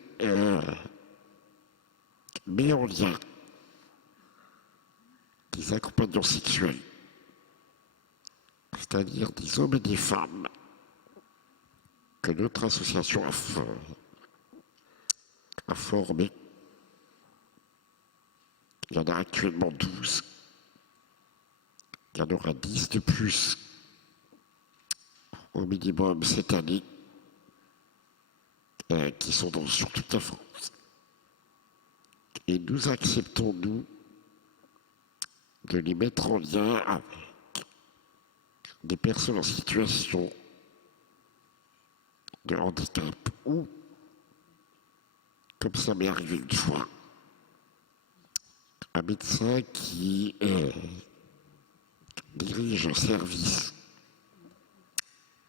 met en lien des accompagnants sexuels, c'est-à-dire des hommes et des femmes que notre association a formés. Il y en a actuellement 12. Il y en aura 10 de plus au minimum cette année, qui sont sur toute la France. Et nous acceptons, nous, de les mettre en lien avec des personnes en situation de handicap ou, comme ça m'est arrivé une fois, un médecin qui dirige un service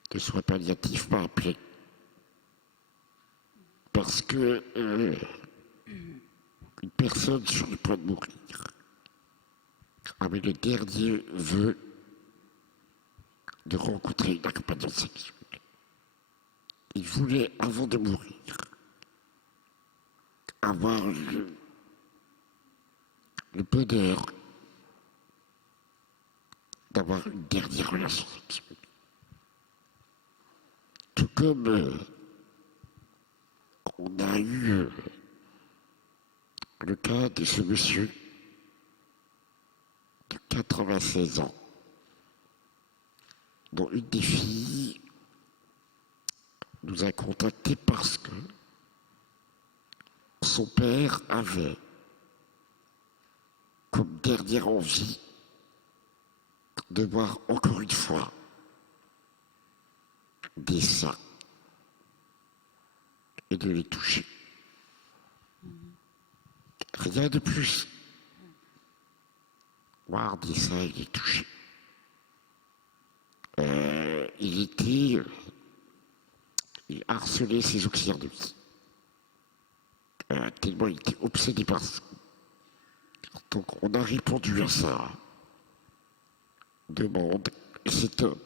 de soins palliatifs m'a appelé parce que une personne sur le point de mourir avait le dernier vœu de rencontrer une accompagnante sexuelle. Il voulait, avant de mourir, avoir le bonheur d'avoir une dernière relation sexuelle. Tout comme on a eu le cas de ce monsieur de 96 ans, dont une des filles nous a contactés parce que son père avait comme dernière envie de voir encore une fois des seins et de les toucher. Rien de plus. Voir des seins et les toucher. Il harcelait ses auxiliaires de vie. Tellement il était obsédé par ça. Donc on a répondu à sa demande et cet homme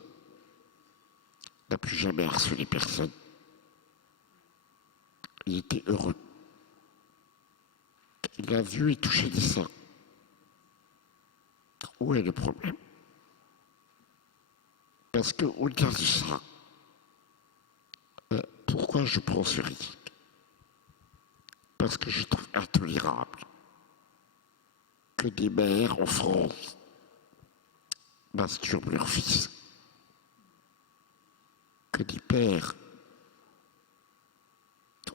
n'a plus jamais harcelé personne. Il était heureux. Il a vu et touché des seins. Où est le problème? Parce qu'au-delà de ça, pourquoi je prends ce risque? Parce que je trouve intolérable que des mères en France masturbent leurs fils, que des pères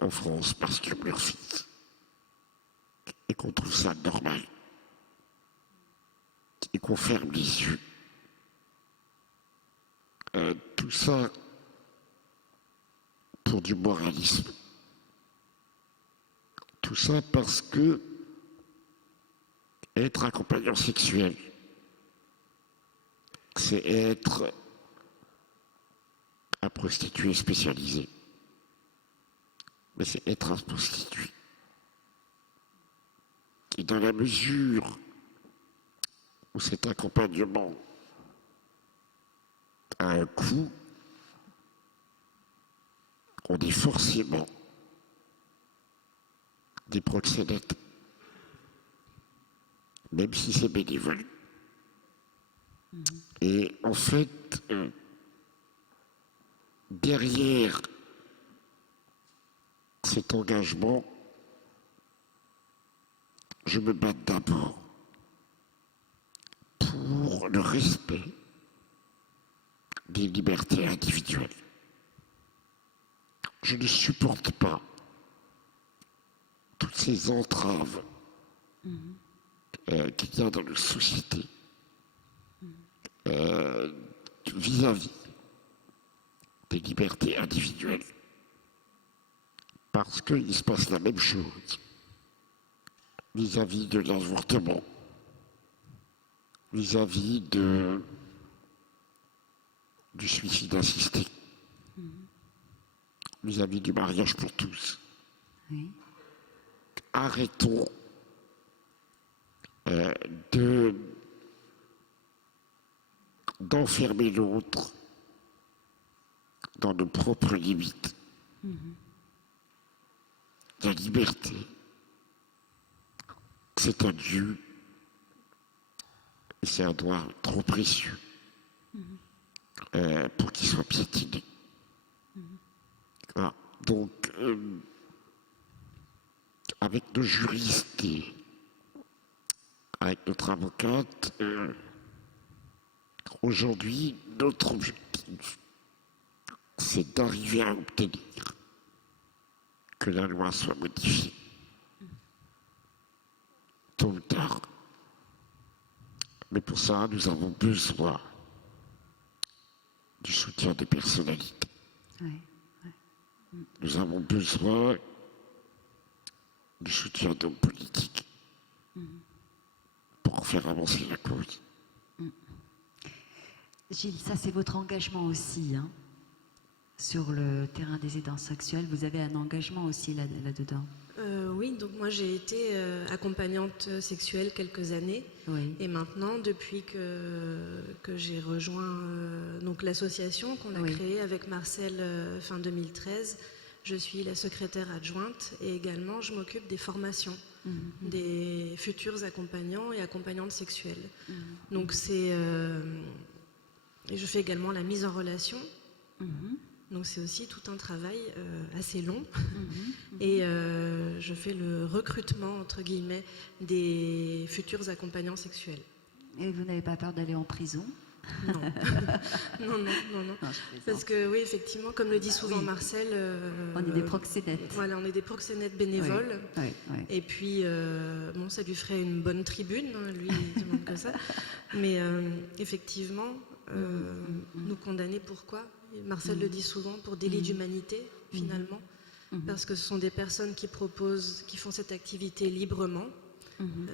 en France masturbent leurs fils, et qu'on trouve ça normal, et qu'on ferme les yeux. Tout ça pour du moralisme. Tout ça parce que être accompagnant sexuel, c'est être un prostitué spécialisé. Mais c'est être un prostitué. Et dans la mesure où cet accompagnement a un coût, on est forcément des proxénètes, même si c'est bénévole. Et en fait, derrière cet engagement, je me bats d'abord pour le respect des libertés individuelles. Je ne supporte pas toutes ces entraves qu'il y a dans nos sociétés vis-à-vis des libertés individuelles. Parce qu'il se passe la même chose vis-à-vis de l'avortement, vis-à-vis du suicide assisté, vis-à-vis du mariage pour tous. Oui. Arrêtons d'enfermer l'autre dans nos propres limites. La liberté, c'est un Dieu et c'est un droit trop précieux pour qu'il soit piétiné. Voilà. Donc, avec nos juristes et avec notre avocate, aujourd'hui, notre objectif, c'est d'arriver à obtenir que la loi soit modifiée. Tôt ou tard. Mais pour ça, nous avons besoin du soutien des personnalités. Oui. Nous avons besoin du soutien d'hommes politiques pour faire avancer la cause. Gilles, ça c'est votre engagement aussi, hein, sur le terrain des aidants sexuels. Vous avez un engagement aussi là-dedans. Oui, donc moi j'ai été accompagnante sexuelle quelques années. Oui. Et maintenant, depuis que j'ai rejoint donc l'association qu'on a créée avec Marcel fin 2013, je suis la secrétaire adjointe et également je m'occupe des formations des futurs accompagnants et accompagnantes sexuelles. Donc c'est... et je fais également la mise en relation. Donc c'est aussi tout un travail assez long. Et je fais le recrutement, entre guillemets, des futurs accompagnants sexuels. Et vous n'avez pas peur d'aller en prison? Non. non. Parce que oui, effectivement, comme le dit souvent Marcel... on est des proxénètes. Voilà, on est des proxénètes bénévoles. Oui. Et puis, bon, ça lui ferait une bonne tribune, hein, lui, il demande que ça. Mais effectivement, nous condamner pourquoi? Marcel le dit souvent, pour délit d'humanité, finalement. Parce que ce sont des personnes qui proposent, qui font cette activité librement,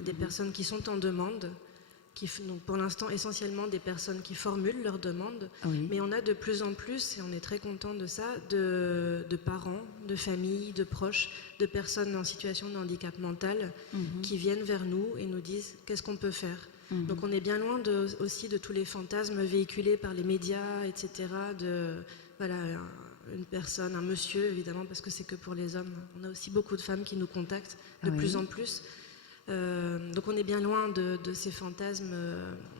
des personnes qui sont en demande, donc pour l'instant essentiellement des personnes qui formulent leurs demandes, mais on a de plus en plus, et on est très content de ça, de parents, de familles, de proches, de personnes en situation de handicap mental qui viennent vers nous et nous disent qu'est-ce qu'on peut faire. Donc on est bien loin aussi de tous les fantasmes véhiculés par les médias, etc. Voilà, une personne, un monsieur évidemment, parce que c'est que pour les hommes. On a aussi beaucoup de femmes qui nous contactent de plus en plus. Donc on est bien loin de ces fantasmes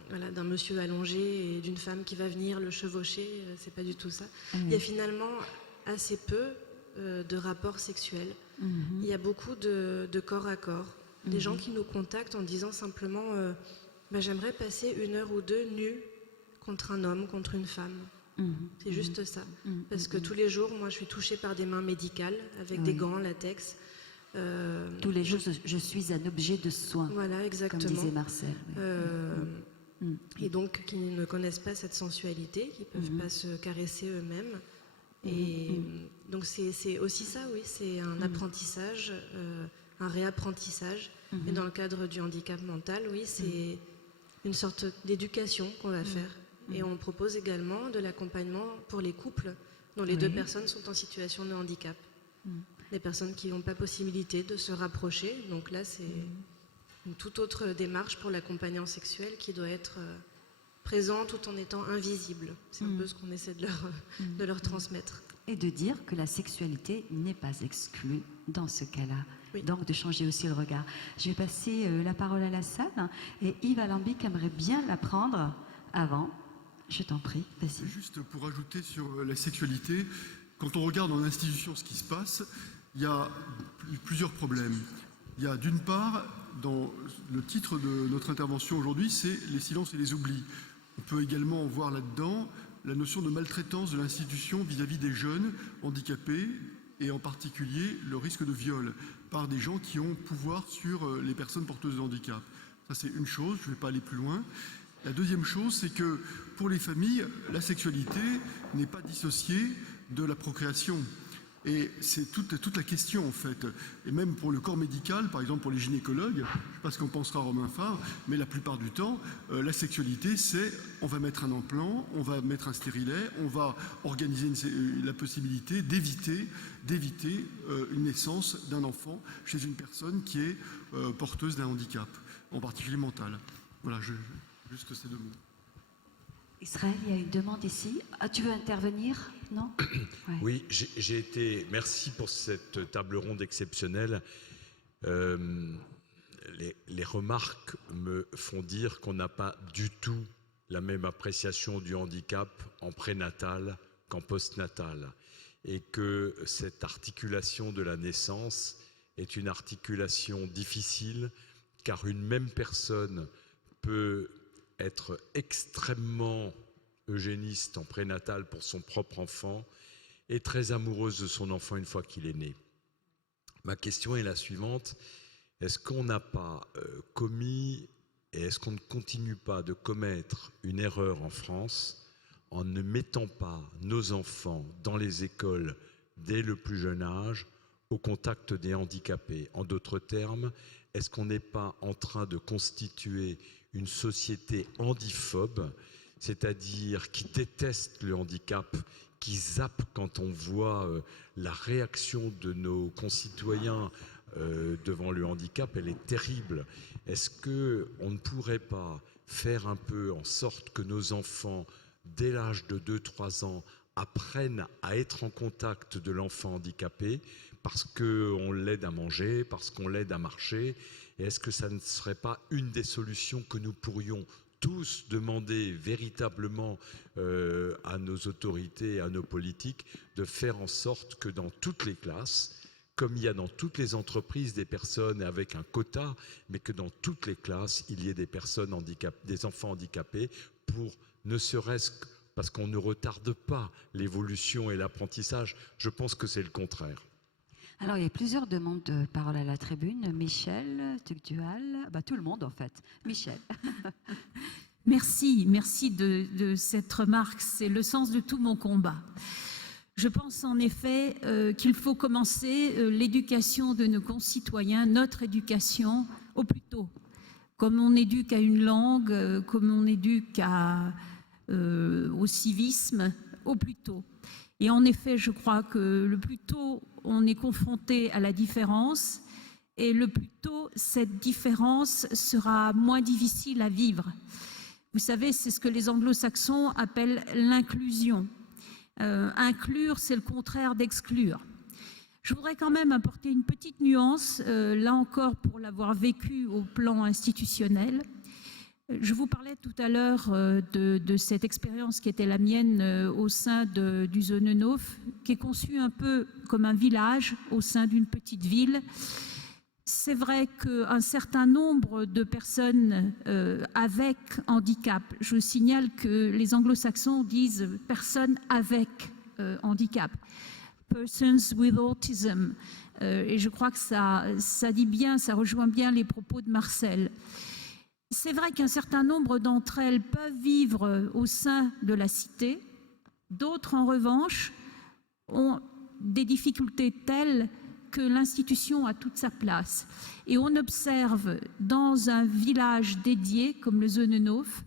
voilà, d'un monsieur allongé et d'une femme qui va venir le chevaucher, c'est pas du tout ça. Il y a finalement assez peu de rapports sexuels. Il y a beaucoup de corps à corps. Des gens qui nous contactent en disant simplement j'aimerais passer 1 heure ou 2 nue contre un homme, contre une femme. C'est juste ça. Parce que tous les jours, moi je suis touchée par des mains médicales avec des gants en latex. Tous les jours, je suis un objet de soin. Voilà, exactement. Comme disait Marcel. Et donc, qui ne connaissent pas cette sensualité, qui ne peuvent pas se caresser eux-mêmes. Et donc, c'est aussi ça, oui, c'est un apprentissage, un réapprentissage. Et dans le cadre du handicap mental, oui, c'est une sorte d'éducation qu'on va faire. Et on propose également de l'accompagnement pour les couples dont les deux personnes sont en situation de handicap. Les personnes qui n'ont pas possibilité de se rapprocher. Donc là, c'est une toute autre démarche pour l'accompagnant sexuel qui doit être présent tout en étant invisible. C'est un peu ce qu'on essaie de leur transmettre. Et de dire que la sexualité n'est pas exclue dans ce cas-là. Oui. Donc de changer aussi le regard. Je vais passer la parole à la salle. Et Yves Alambic aimerait bien la prendre avant. Je t'en prie, vas-y. Juste pour ajouter sur la sexualité, quand on regarde en institution ce qui se passe, il y a plusieurs problèmes. Il y a d'une part, dans le titre de notre intervention aujourd'hui, c'est les silences et les oublis. On peut également voir là-dedans la notion de maltraitance de l'institution vis-à-vis des jeunes handicapés et en particulier le risque de viol par des gens qui ont pouvoir sur les personnes porteuses de handicap. Ça c'est une chose, je ne vais pas aller plus loin. La deuxième chose, c'est que pour les familles, la sexualité n'est pas dissociée de la procréation. Et c'est toute la question en fait. Et même pour le corps médical, par exemple pour les gynécologues, je ne sais pas ce qu'en pensera Romain Faure, mais la plupart du temps, la sexualité, c'est on va mettre un implant, on va mettre un stérilet, on va organiser la possibilité d'éviter une naissance d'un enfant chez une personne qui est porteuse d'un handicap, en particulier mental. Voilà, juste ces deux mots. Israël, il y a une demande ici. Ah, tu veux intervenir? Non? Ouais. Oui, j'ai été. Merci pour cette table ronde exceptionnelle. Les remarques me font dire qu'on n'a pas du tout la même appréciation du handicap en prénatal qu'en postnatal, et que cette articulation de la naissance est une articulation difficile, car une même personne peut être extrêmement eugéniste en prénatal pour son propre enfant et très amoureuse de son enfant une fois qu'il est né. Ma question est la suivante. Est-ce qu'on n'a pas commis et est-ce qu'on ne continue pas de commettre une erreur en France en ne mettant pas nos enfants dans les écoles dès le plus jeune âge au contact des handicapés? En d'autres termes, est-ce qu'on n'est pas en train de constituer une société handiphobe, c'est-à-dire qui déteste le handicap, qui zappe quand on voit la réaction de nos concitoyens devant le handicap, elle est terrible. Est-ce qu'on ne pourrait pas faire un peu en sorte que nos enfants, dès l'âge de 2-3 ans, apprennent à être en contact de l'enfant handicapé parce qu'on l'aide à manger, parce qu'on l'aide à marcher? Et est-ce que ça ne serait pas une des solutions que nous pourrions tous demander véritablement à nos autorités, à nos politiques, de faire en sorte que dans toutes les classes, comme il y a dans toutes les entreprises des personnes avec un quota, mais que dans toutes les classes, il y ait des enfants handicapés, pour ne serait-ce que parce qu'on ne retarde pas l'évolution et l'apprentissage. Je pense que c'est le contraire. Alors, il y a plusieurs demandes de parole à la tribune. Michel, Tugdual, tout le monde en fait. Michel. Merci de cette remarque. C'est le sens de tout mon combat. Je pense en effet qu'il faut commencer l'éducation de nos concitoyens, notre éducation, au plus tôt. Comme on éduque à une langue, comme on éduque au civisme, au plus tôt. Et en effet, je crois que le plus tôt on est confronté à la différence, et le plus tôt cette différence sera moins difficile à vivre. Vous savez, c'est ce que les anglo-saxons appellent l'inclusion. Inclure, c'est le contraire d'exclure. Je voudrais quand même apporter une petite nuance, là encore pour l'avoir vécu au plan institutionnel. Je vous parlais tout à l'heure de cette expérience qui était la mienne au sein du Zonenhof, qui est conçue un peu comme un village au sein d'une petite ville. C'est vrai qu'un certain nombre de personnes avec handicap, je signale que les anglo-saxons disent « personnes avec handicap », « persons with autism », et je crois que ça dit bien, ça rejoint bien les propos de Marcel. C'est vrai qu'un certain nombre d'entre elles peuvent vivre au sein de la cité, d'autres en revanche ont des difficultés telles que l'institution a toute sa place. Et on observe dans un village dédié comme le Zonenhof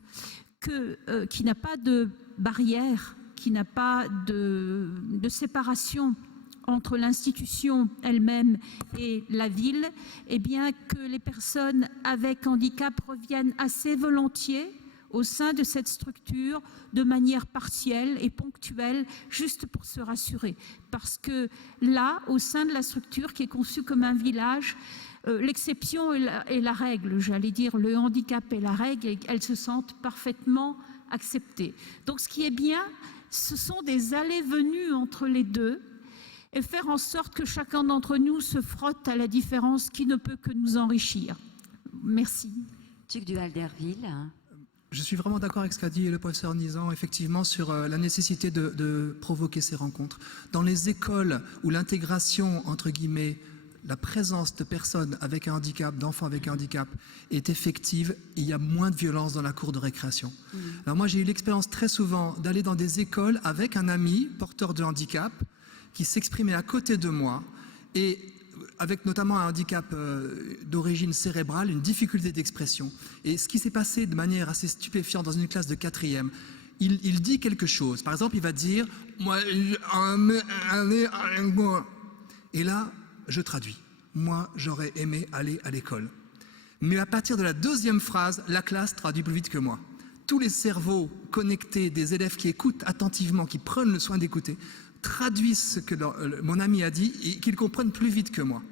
qui n'a pas de barrière, qui n'a pas de séparation entre l'institution elle-même et la ville, eh bien que les personnes avec handicap reviennent assez volontiers au sein de cette structure de manière partielle et ponctuelle, juste pour se rassurer. Parce que là, au sein de la structure qui est conçue comme un village, l'exception est la règle, j'allais dire le handicap est la règle, et elles se sentent parfaitement acceptées. Donc ce qui est bien, ce sont des allées-venues entre les deux, et faire en sorte que chacun d'entre nous se frotte à la différence qui ne peut que nous enrichir. Merci. Tugdual d'Herville. Je suis vraiment d'accord avec ce qu'a dit le professeur Nizan, effectivement, sur la nécessité de provoquer ces rencontres. Dans les écoles où l'intégration, entre guillemets, la présence de personnes avec un handicap, d'enfants avec un handicap, est effective, il y a moins de violence dans la cour de récréation. Alors moi, j'ai eu l'expérience très souvent d'aller dans des écoles avec un ami porteur de handicap qui s'exprimait à côté de moi et avec notamment un handicap d'origine cérébrale, une difficulté d'expression. Et ce qui s'est passé de manière assez stupéfiante dans une classe de 4e, il dit quelque chose. Par exemple, il va dire « Moi, et là, je traduis. Moi, j'aurais aimé aller à l'école. Mais à partir de la deuxième phrase, la classe traduit plus vite que moi. Tous les cerveaux connectés des élèves qui écoutent attentivement, qui prennent le soin d'écouter, traduisent ce que mon ami a dit et qu'ils comprennent plus vite que moi.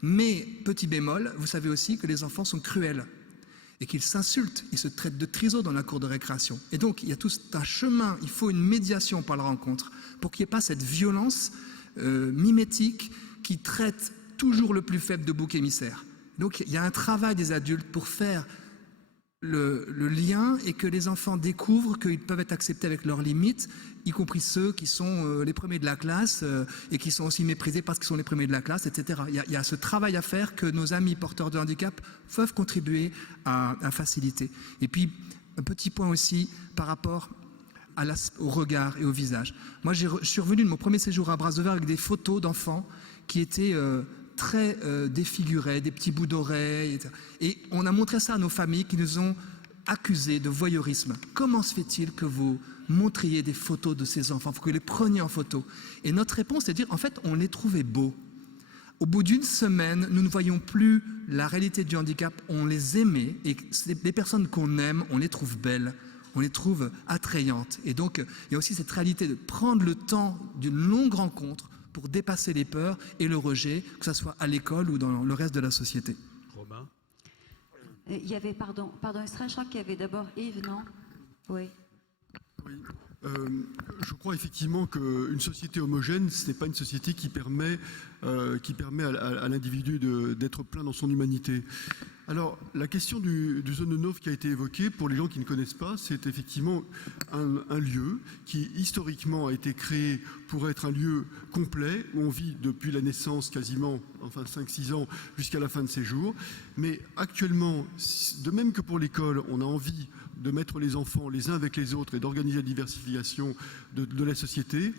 Mais, petit bémol, vous savez aussi que les enfants sont cruels et qu'ils s'insultent, ils se traitent de triso dans la cour de récréation. Et donc, il y a tout un chemin, il faut une médiation par la rencontre pour qu'il n'y ait pas cette violence mimétique qui traite toujours le plus faible de bouc émissaire. Donc, il y a un travail des adultes pour faire le lien et que les enfants découvrent qu'ils peuvent être acceptés avec leurs limites, y compris ceux qui sont les premiers de la classe et qui sont aussi méprisés parce qu'ils sont les premiers de la classe, etc. Il y a ce travail à faire que nos amis porteurs de handicap peuvent contribuer à faciliter. Et puis, un petit point aussi par rapport au regard et au visage. Moi, je suis revenu de mon premier séjour à Brazzaville avec des photos d'enfants qui étaient très défigurés, des petits bouts d'oreilles. Etc. Et on a montré ça à nos familles qui nous ont accusés de voyeurisme. Comment se fait-il que vous montriez des photos de ces enfants, que vous les preniez en photo? Et notre réponse, c'est de dire, en fait, on les trouvait beaux. Au bout d'une semaine, nous ne voyions plus la réalité du handicap, on les aimait, et les personnes qu'on aime, on les trouve belles, on les trouve attrayantes. Et donc, il y a aussi cette réalité de prendre le temps d'une longue rencontre pour dépasser les peurs et le rejet, que ce soit à l'école ou dans le reste de la société. Romain ? Il y avait, pardon Israël, je crois qu'il y avait d'abord Yves, non? Oui. Oui. Je crois effectivement qu'une société homogène, ce n'est pas une société qui permet à l'individu d'être plein dans son humanité. Alors, la question du zone no-no qui a été évoquée, pour les gens qui ne connaissent pas, c'est effectivement un lieu qui, historiquement, a été créé pour être un lieu complet, où on vit depuis la naissance quasiment, enfin 5-6 ans, jusqu'à la fin de ses jours. Mais actuellement, de même que pour l'école, on a envie de mettre les enfants les uns avec les autres et d'organiser la diversification de la société.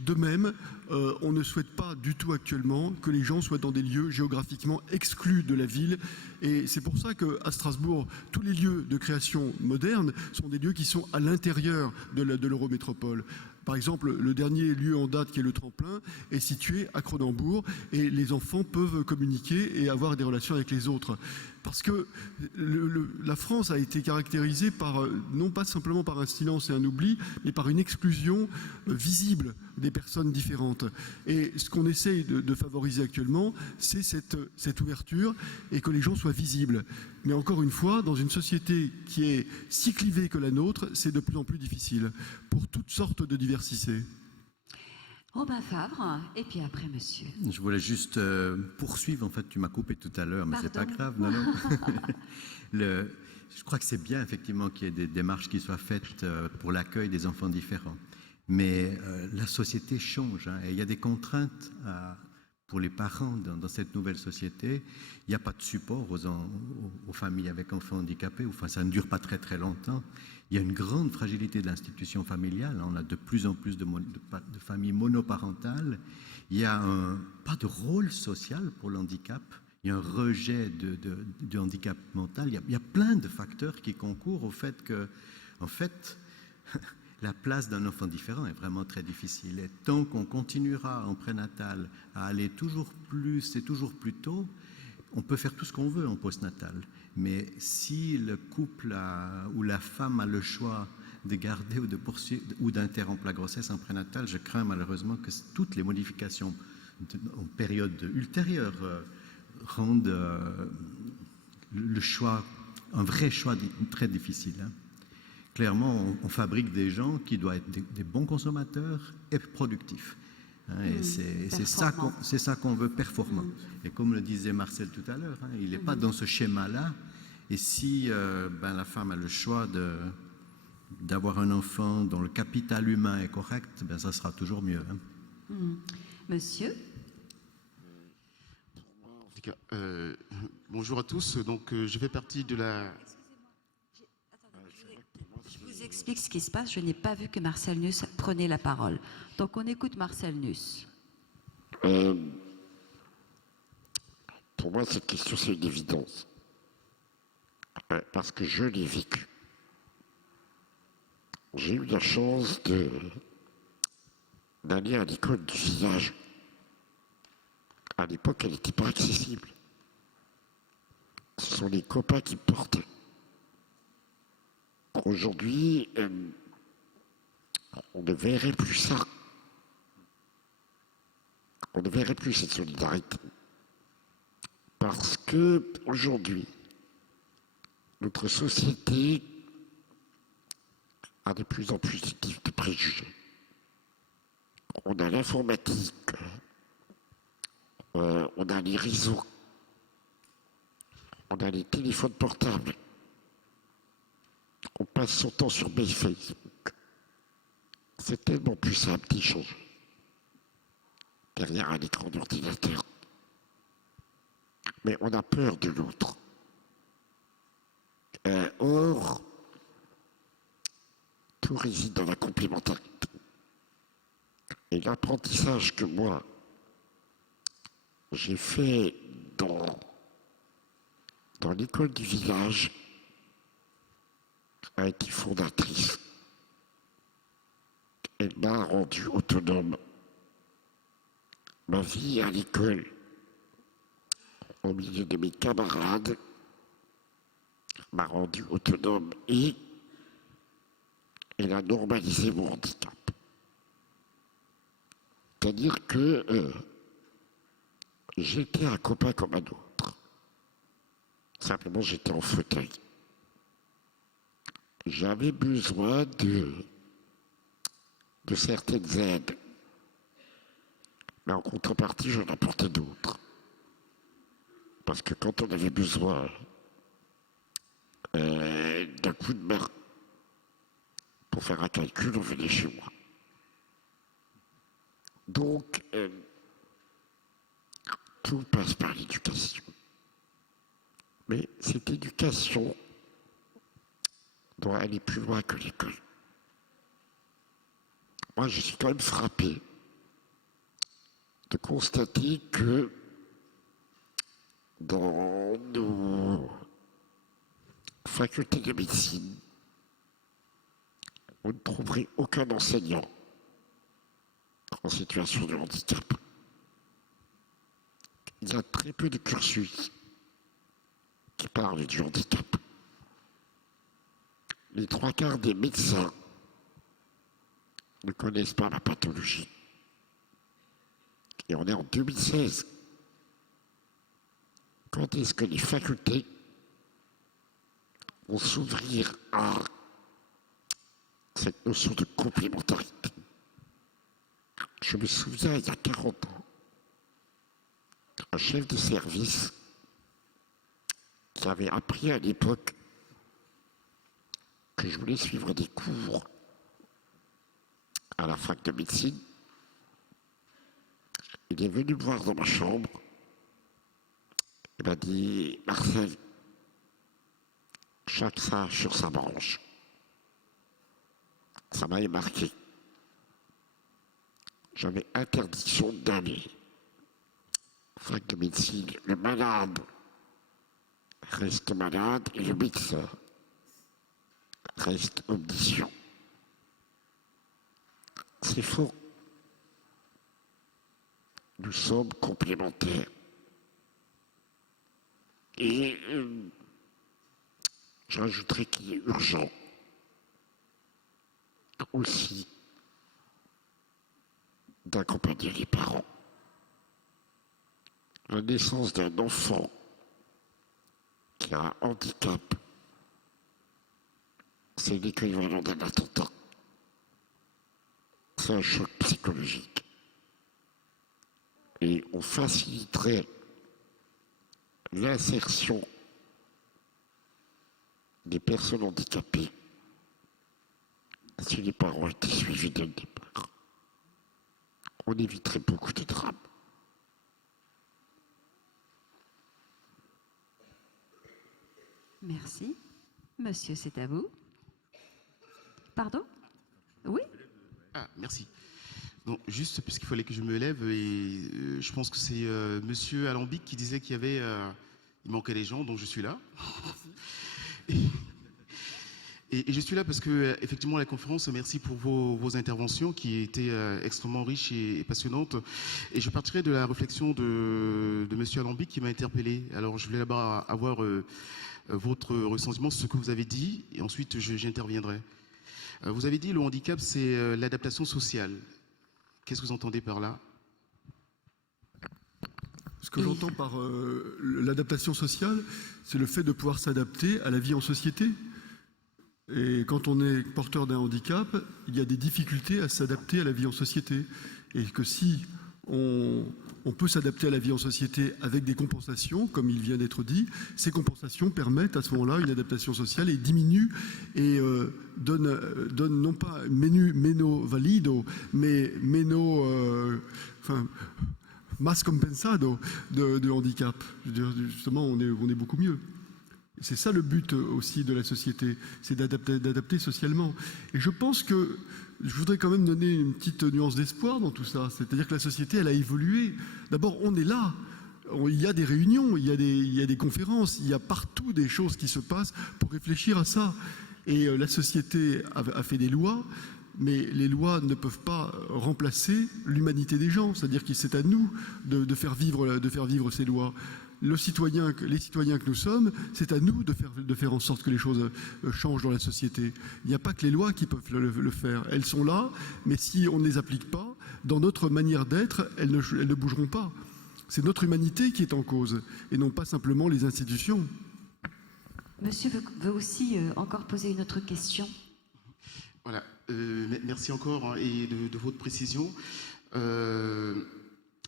De même, on ne souhaite pas du tout actuellement que les gens soient dans des lieux géographiquement exclus de la ville. Et c'est pour ça qu'à Strasbourg, tous les lieux de création moderne sont des lieux qui sont à l'intérieur de l'Eurométropole. Par exemple, le dernier lieu en date qui est le Tremplin est situé à Cronenbourg et les enfants peuvent communiquer et avoir des relations avec les autres. Parce que la France a été caractérisée par, non pas simplement par un silence et un oubli, mais par une exclusion visible des personnes différentes. Et ce qu'on essaye de favoriser actuellement, c'est cette ouverture et que les gens soient visibles. Mais encore une fois, dans une société qui est si clivée que la nôtre, c'est de plus en plus difficile pour toutes sortes de diversités. Robin Favre, et puis après, monsieur. Je voulais juste poursuivre. En fait, tu m'as coupé tout à l'heure, mais c'est pas grave. Non. Je crois que c'est bien, effectivement, qu'il y ait des démarches qui soient faites pour l'accueil des enfants différents. Mais la société change, hein, et il y a des contraintes pour les parents dans cette nouvelle société. Il n'y a pas de support aux familles avec enfants handicapés. Enfin, ça ne dure pas très, très longtemps. Il y a une grande fragilité de l'institution familiale. On a de plus en plus de familles monoparentales. Il n'y a pas de rôle social pour le handicap. Il y a un rejet du handicap mental. Il y a plein de facteurs qui concourent au fait que, en fait, la place d'un enfant différent est vraiment très difficile. Et tant qu'on continuera en prénatal à aller toujours plus et toujours plus tôt, on peut faire tout ce qu'on veut en postnatal. Mais si le couple ou la femme a le choix de garder ou de poursuivre ou d'interrompre la grossesse en prénatal, je crains malheureusement que toutes les modifications en période ultérieure rendent le choix, un vrai choix très difficile. Hein. Clairement, on fabrique des gens qui doivent être des bons consommateurs et productifs. Hein, et c'est ça qu'on veut, performant. Et comme le disait Marcel tout à l'heure, hein, il n'est pas dans ce schéma-là. Et si la femme a le choix d'avoir un enfant dont le capital humain est correct, ça sera toujours mieux. Hein. Monsieur ? Pour handicap. Bonjour à tous. Donc, je fais partie de la. Je vous explique ce qui se passe. Je n'ai pas vu que Marcel Nuss prenait la parole. Donc on écoute Marcel Nuss. Pour moi, cette question, c'est une évidence. Parce que je l'ai vécu. J'ai eu la chance d'aller à l'école du village. À l'époque, elle n'était pas accessible. Ce sont les copains qui portaient. Aujourd'hui, on ne verrait plus ça. On ne verrait plus cette solidarité. Parce que aujourd'hui, notre société a de plus en plus de préjugés. On a l'informatique, on a les réseaux, on a les téléphones portables, on passe son temps sur Facebook. C'est tellement plus simple d'échanger derrière un écran d'ordinateur. Mais on a peur de l'autre. Or, tout réside dans la complémentarité. Et l'apprentissage que moi, j'ai fait dans l'école du village a été fondatrice. Elle m'a rendu autonome. Ma vie à l'école, au milieu de mes camarades, m'a rendu autonome et elle a normalisé mon handicap. C'est-à-dire que j'étais un copain comme un autre. Simplement, j'étais en fauteuil. J'avais besoin de certaines aides. Mais en contrepartie, j'en apportais d'autres. Parce que quand on avait besoin d'un coup de main pour faire un calcul, on venait chez moi. Donc, tout passe par l'éducation. Mais cette éducation doit aller plus loin que l'école. Moi, je suis quand même frappé de constater que dans nos facultés de médecine, vous ne trouverez aucun enseignant en situation de handicap. Il y a très peu de cursus qui parlent du handicap. Les 3/4 des médecins ne connaissent pas la pathologie. Et on est en 2016. Quand est-ce que les facultés vont s'ouvrir à cette notion de complémentarité? Je me souviens, il y a 40 ans, un chef de service qui avait appris à l'époque que je voulais suivre des cours à la fac de médecine. Il est venu me voir dans ma chambre. Il m'a dit, Marcel, chaque singe sur sa branche. Ça m'avait marqué. J'avais interdiction d'aller. Fac de médecine, le malade reste malade et le médecin reste omniscient. C'est faux. Nous sommes complémentaires. Et j'ajouterais qu'il est urgent aussi d'accompagner les parents. La naissance d'un enfant qui a un handicap, c'est l'équivalent d'un attentat. C'est un choc psychologique. Et on faciliterait l'insertion des personnes handicapées si les parents étaient suivis dès le départ. On éviterait beaucoup de drames. Merci. Monsieur, c'est à vous. Pardon? Oui? Ah, merci. Donc, juste puisqu'il fallait que je me lève, et je pense que c'est Monsieur Alambic qui disait qu'il y avait, il manquait des gens, donc je suis là. Et je suis là parce que effectivement la conférence, merci pour vos interventions qui étaient extrêmement riches et passionnantes. Et je partirai de la réflexion de Monsieur Alambic qui m'a interpellé. Alors je voulais d'abord avoir votre ressentiment sur ce que vous avez dit, et ensuite j'interviendrai. Vous avez dit le handicap, c'est l'adaptation sociale. Qu'est-ce que vous entendez par là? Ce que j'entends par l'adaptation sociale, c'est le fait de pouvoir s'adapter à la vie en société. Et quand on est porteur d'un handicap, il y a des difficultés à s'adapter à la vie en société. Et que si on peut s'adapter à la vie en société avec des compensations, comme il vient d'être dit, ces compensations permettent à ce moment-là une adaptation sociale et diminuent et donnent non pas meno valido, mais mas compensado de handicap. Je veux dire, justement, on est beaucoup mieux. C'est ça le but aussi de la société, c'est d'adapter socialement. Et je pense que je voudrais quand même donner une petite nuance d'espoir dans tout ça. C'est-à-dire que la société, elle a évolué. D'abord, on est là. Il y a des réunions, il y a des conférences, il y a partout des choses qui se passent pour réfléchir à ça. Et la société a fait des lois, mais les lois ne peuvent pas remplacer l'humanité des gens. C'est-à-dire que c'est à nous de faire vivre ces lois. Les citoyens que nous sommes, c'est à nous de faire en sorte que les choses changent dans la société. Il n'y a pas que les lois qui peuvent le faire. Elles sont là, mais si on ne les applique pas, dans notre manière d'être, elles ne bougeront pas. C'est notre humanité qui est en cause, et non pas simplement les institutions. Monsieur veut aussi encore poser une autre question. Voilà. Merci encore et de votre précision.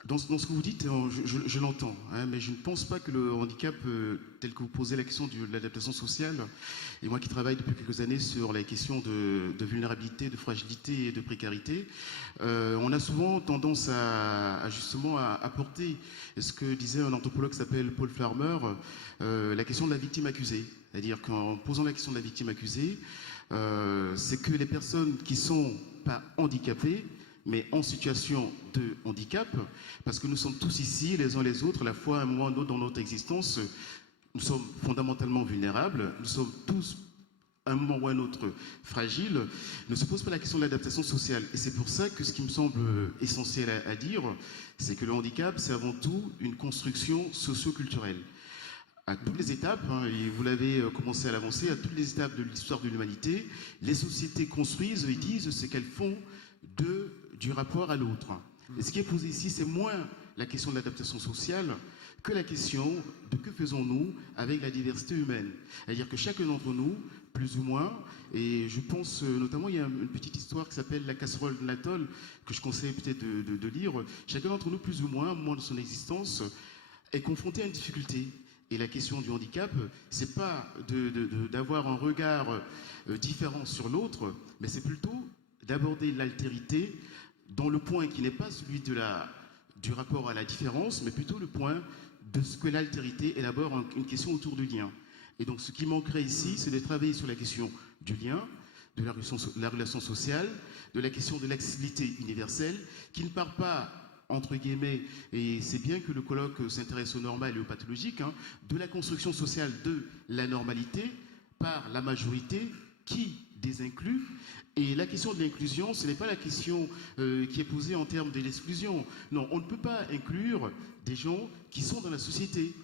Dans ce que vous dites, je l'entends, hein, mais je ne pense pas que le handicap, tel que vous posez la question de l'adaptation sociale, et moi qui travaille depuis quelques années sur la question de vulnérabilité, de fragilité et de précarité, on a souvent tendance justement à apporter ce que disait un anthropologue qui s'appelle Paul Farmer, la question de la victime accusée. C'est-à-dire qu'en posant la question de la victime accusée, c'est que les personnes qui ne sont pas handicapées, mais en situation de handicap, parce que nous sommes tous ici, les uns les autres, à la fois à un moment ou un autre dans notre existence, nous sommes fondamentalement vulnérables, nous sommes tous à un moment ou à un autre fragiles, ne se pose pas la question de l'adaptation sociale. Et c'est pour ça que ce qui me semble essentiel à dire, c'est que le handicap, c'est avant tout une construction socio-culturelle. À toutes les étapes, hein, et vous l'avez commencé à l'avancer, à toutes les étapes de l'histoire de l'humanité, les sociétés construisent et disent ce qu'elles font du rapport à l'autre. Et ce qui est posé ici, c'est moins la question de l'adaptation sociale que la question de que faisons-nous avec la diversité humaine. C'est-à-dire que chacun d'entre nous, plus ou moins, et je pense notamment, il y a une petite histoire qui s'appelle La casserole de l'atoll, que je conseille peut-être de lire. Chacun d'entre nous, plus ou moins, au moment de son existence, est confronté à une difficulté. Et la question du handicap, c'est pas d'avoir un regard différent sur l'autre, mais c'est plutôt d'aborder l'altérité dans le point qui n'est pas celui du rapport à la différence, mais plutôt le point de ce que l'altérité est d'abord une question autour du lien. Et donc ce qui manquerait ici, c'est de travailler sur la question du lien, de la relation sociale, de la question de l'accessibilité universelle, qui ne part pas, entre guillemets, et c'est bien que le colloque s'intéresse au normal et au pathologique, hein, de la construction sociale de la normalité par la majorité qui désinclut. Et la question de l'inclusion, ce n'est pas la question qui est posée en termes de l'exclusion. Non, on ne peut pas inclure des gens qui sont dans la société.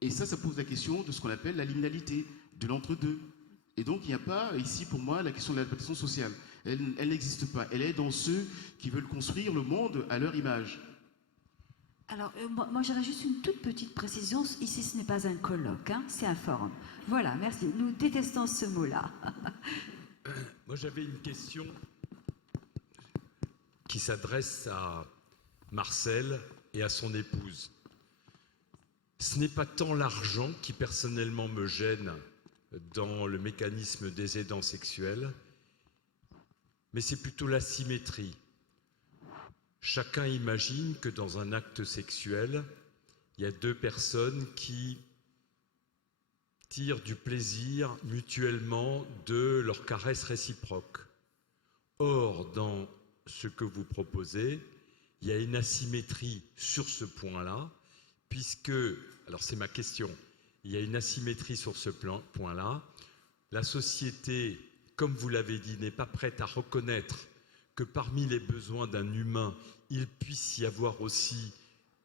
Et ça pose la question de ce qu'on appelle la liminalité, de l'entre-deux. Et donc, il n'y a pas ici, pour moi, la question de l'adaptation sociale. Elle n'existe pas. Elle est dans ceux qui veulent construire le monde à leur image. Alors, moi j'aurais juste une toute petite précision. Ici, ce n'est pas un colloque, hein, c'est un forum. Voilà, merci. Nous détestons ce mot-là. Moi, j'avais une question qui s'adresse à Marcel et à son épouse. Ce n'est pas tant l'argent qui personnellement me gêne dans le mécanisme des aidants sexuels, mais c'est plutôt l'asymétrie. Chacun imagine que dans un acte sexuel, il y a deux personnes qui tirent du plaisir mutuellement de leurs caresses réciproques. Or, dans ce que vous proposez, il y a une asymétrie sur ce point-là, puisque, alors c'est ma question, il y a une asymétrie sur ce point-là. La société, comme vous l'avez dit, n'est pas prête à reconnaître que parmi les besoins d'un humain, il puisse y avoir aussi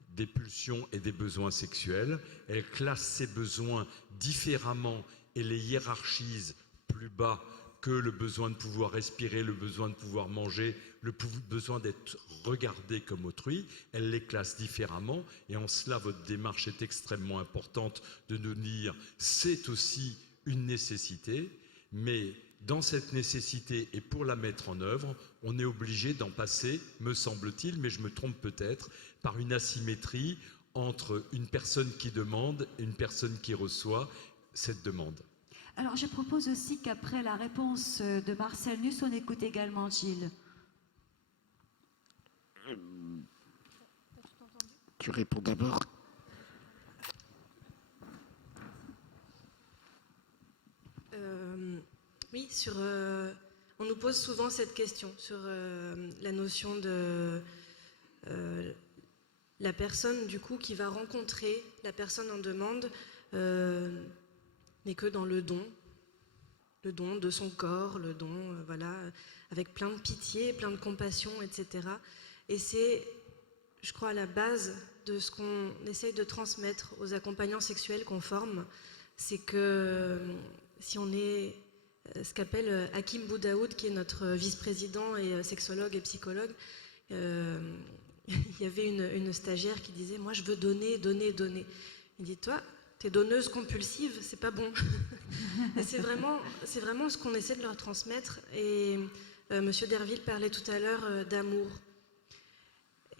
des pulsions et des besoins sexuels. Elle classe ces besoins différemment et les hiérarchise plus bas que le besoin de pouvoir respirer, le besoin de pouvoir manger, le besoin d'être regardé comme autrui. Elle les classe différemment et en cela, votre démarche est extrêmement importante de nous dire c'est aussi une nécessité, mais dans cette nécessité et pour la mettre en œuvre, on est obligé d'en passer, me semble-t-il, mais je me trompe peut-être, par une asymétrie entre une personne qui demande et une personne qui reçoit cette demande. Alors, je propose aussi qu'après la réponse de Marcel Nuss, on écoute également Gilles. Tu réponds d'abord. Oui, on nous pose souvent cette question sur la notion de la personne du coup qui va rencontrer la personne en demande n'est que dans le don de son corps, le don, voilà, avec plein de pitié, plein de compassion, etc. Et c'est, je crois, à la base de ce qu'on essaye de transmettre aux accompagnants sexuels qu'on forme, c'est que si on est ce qu'appelle Hakim Boudaoud, qui est notre vice-président et sexologue et psychologue, il y avait une stagiaire qui disait « Moi, je veux donner, donner, donner ». Il dit « Toi, t'es donneuse compulsive, c'est pas bon ». Et c'est vraiment ce qu'on essaie de leur transmettre. Et Monsieur Derville parlait tout à l'heure d'amour.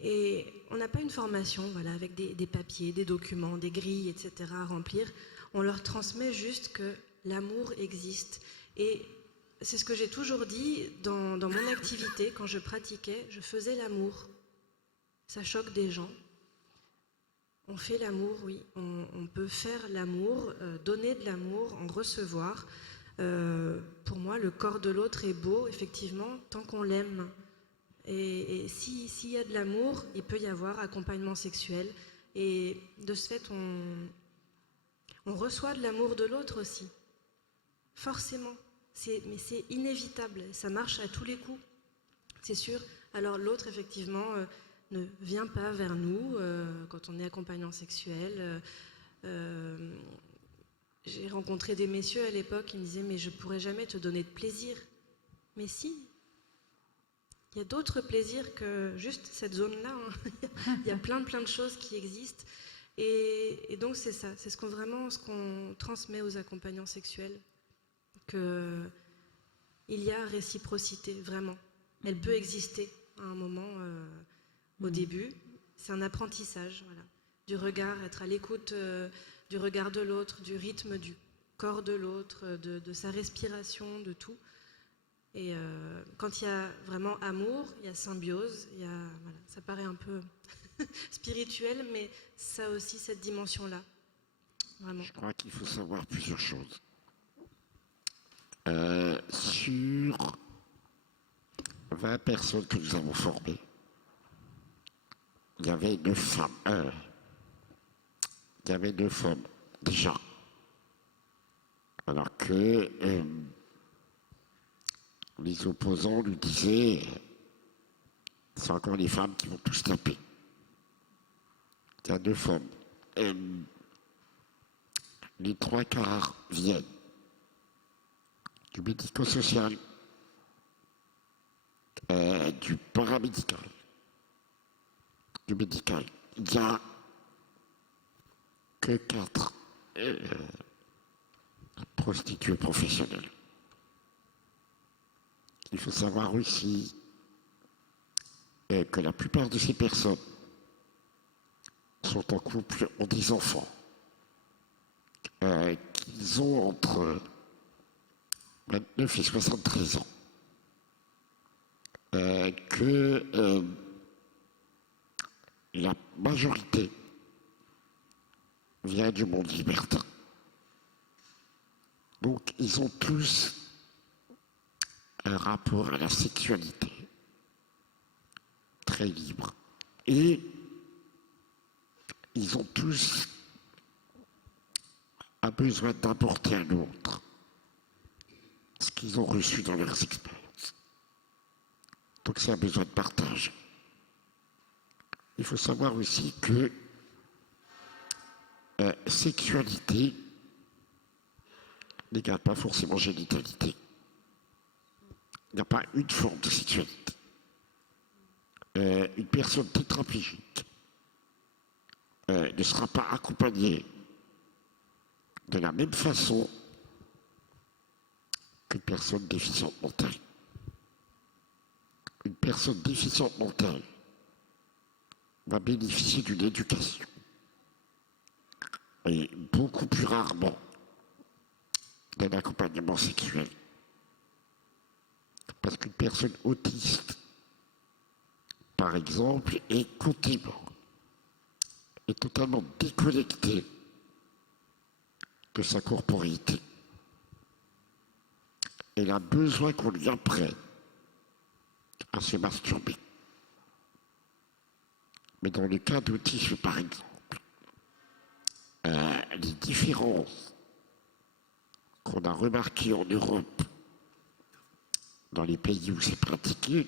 Et on n'a pas une formation, voilà, avec des papiers, des documents, des grilles, etc. à remplir. On leur transmet juste que l'amour existe. Et c'est ce que j'ai toujours dit dans mon activité, quand je pratiquais, je faisais l'amour. Ça choque des gens. On fait l'amour, oui. On peut faire l'amour, donner de l'amour, en recevoir. Pour moi, le corps de l'autre est beau, effectivement, tant qu'on l'aime. Et s'il y a de l'amour, il peut y avoir accompagnement sexuel. Et de ce fait, on reçoit de l'amour de l'autre aussi. Forcément. Mais c'est inévitable. Ça marche à tous les coups. C'est sûr. Alors l'autre, effectivement, ne vient pas vers nous quand on est accompagnant sexuel. J'ai rencontré des messieurs à l'époque qui me disaient « Mais je ne pourrais jamais te donner de plaisir. » Mais si. Il y a d'autres plaisirs que juste cette zone-là. Hein. Il y a plein de choses qui existent. Et donc c'est ça. C'est ce qu'on transmet aux accompagnants sexuels. Qu'il y a réciprocité, vraiment. Elle peut exister à un moment au début. C'est un apprentissage, voilà. Du regard, être à l'écoute du regard de l'autre, du rythme du corps de l'autre, de sa respiration, de tout. Et quand il y a vraiment amour, il y a symbiose, voilà, ça paraît un peu spirituel, mais ça a aussi cette dimension-là. Vraiment. Je crois qu'il faut savoir plusieurs choses. Sur 20 personnes que nous avons formées, il y avait 2 femmes. Il y avait 2 femmes, déjà. Alors que les opposants lui disaient c'est encore les femmes qui vont tous taper. Il y a 2 femmes. Les 3 quarts viennent du médico-social, du paramédical, du médical. Il n'y a que 4 prostituées professionnelles. Il faut savoir aussi que la plupart de ces personnes sont en couple, ont des enfants, qu'ils ont entre 29 et 73 ans, que la majorité vient du monde libertin. Donc, ils ont tous un rapport à la sexualité très libre. Et ils ont tous un besoin d'apporter à l'autre ce qu'ils ont reçu dans leurs expériences. Donc c'est un besoin de partage. Il faut savoir aussi que sexualité n'égale pas forcément génitalité. Il n'y a pas une forme de sexualité. Une personne tétraplégique ne sera pas accompagnée de la même façon qu'une personne déficiente mentale. Une personne déficiente mentale va bénéficier d'une éducation et beaucoup plus rarement d'un accompagnement sexuel. Parce qu'une personne autiste, par exemple, est continuellement, est totalement déconnectée de sa corporéité. Elle a besoin qu'on lui apprenne à se masturber. Mais dans le cas d'autisme, par exemple, les différences qu'on a remarquées en Europe, dans les pays où c'est pratiqué,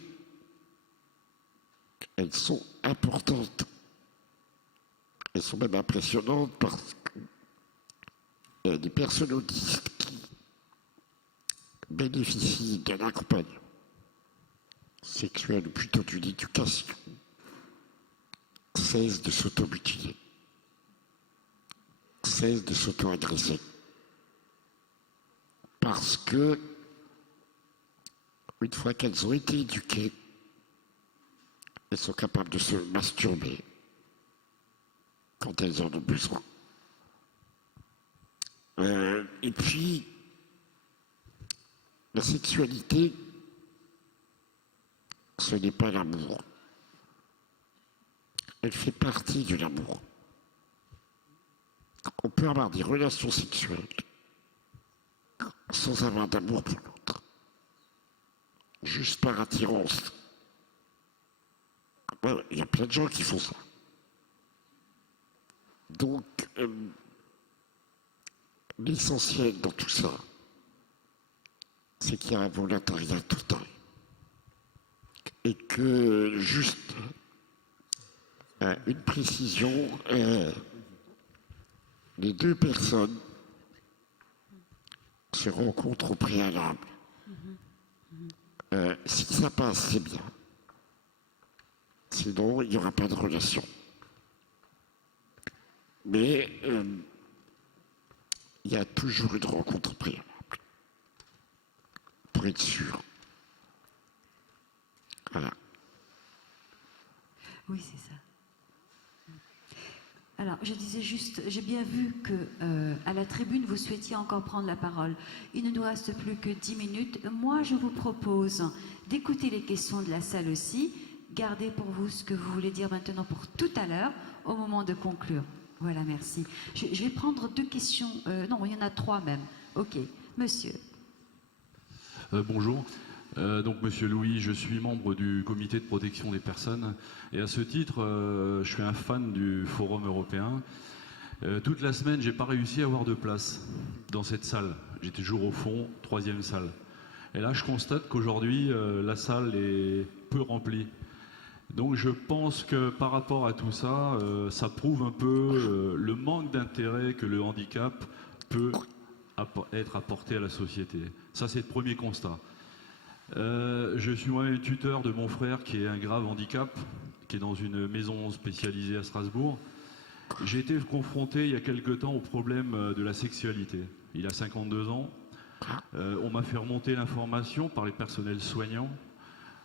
elles sont importantes. Elles sont même impressionnantes parce que les personnes autistes qui bénéficient d'un accompagnement sexuel ou plutôt d'une éducation cessent de s'auto-mutiler, cessent de s'auto-agresser. Parce que, une fois qu'elles ont été éduquées, elles sont capables de se masturber quand elles en ont besoin. Et puis, la sexualité, ce n'est pas l'amour. Elle fait partie de l'amour. On peut avoir des relations sexuelles sans avoir d'amour pour l'autre. Juste par attirance. Il y a plein de gens qui font ça. Donc, l'essentiel dans tout ça, c'est qu'il y a un volontariat total. Et que juste une précision, les deux personnes se rencontrent au préalable. Si ça passe, c'est bien. Sinon, il n'y aura pas de relation. Mais il y a toujours une rencontre préalable. Pour être sûr. Voilà. Oui, c'est ça. Alors, je disais juste, j'ai bien vu que à la tribune, vous souhaitiez encore prendre la parole. Il ne nous reste plus que 10 minutes. Moi, je vous propose d'écouter les questions de la salle aussi. Gardez pour vous ce que vous voulez dire maintenant pour tout à l'heure, au moment de conclure. Voilà, merci. Je vais prendre 2 questions. Non, il y en a 3 même. Ok, monsieur. Bonjour. Donc, Monsieur Louis, je suis membre du comité de protection des personnes et à ce titre, je suis un fan du Forum européen. Toute la semaine, j'ai pas réussi à avoir de place dans cette salle. J'étais toujours au fond, 3e salle. Et là, je constate qu'aujourd'hui, la salle est peu remplie. Donc, je pense que par rapport à tout ça, ça prouve un peu le manque d'intérêt que le handicap peut être apporté à la société. Ça, c'est le premier constat. Je suis moi-même tuteur de mon frère qui est un grave handicap, qui est dans une maison spécialisée à Strasbourg. J'ai été confronté il y a quelque temps au problème de la sexualité. Il a 52 ans. On m'a fait remonter l'information par les personnels soignants,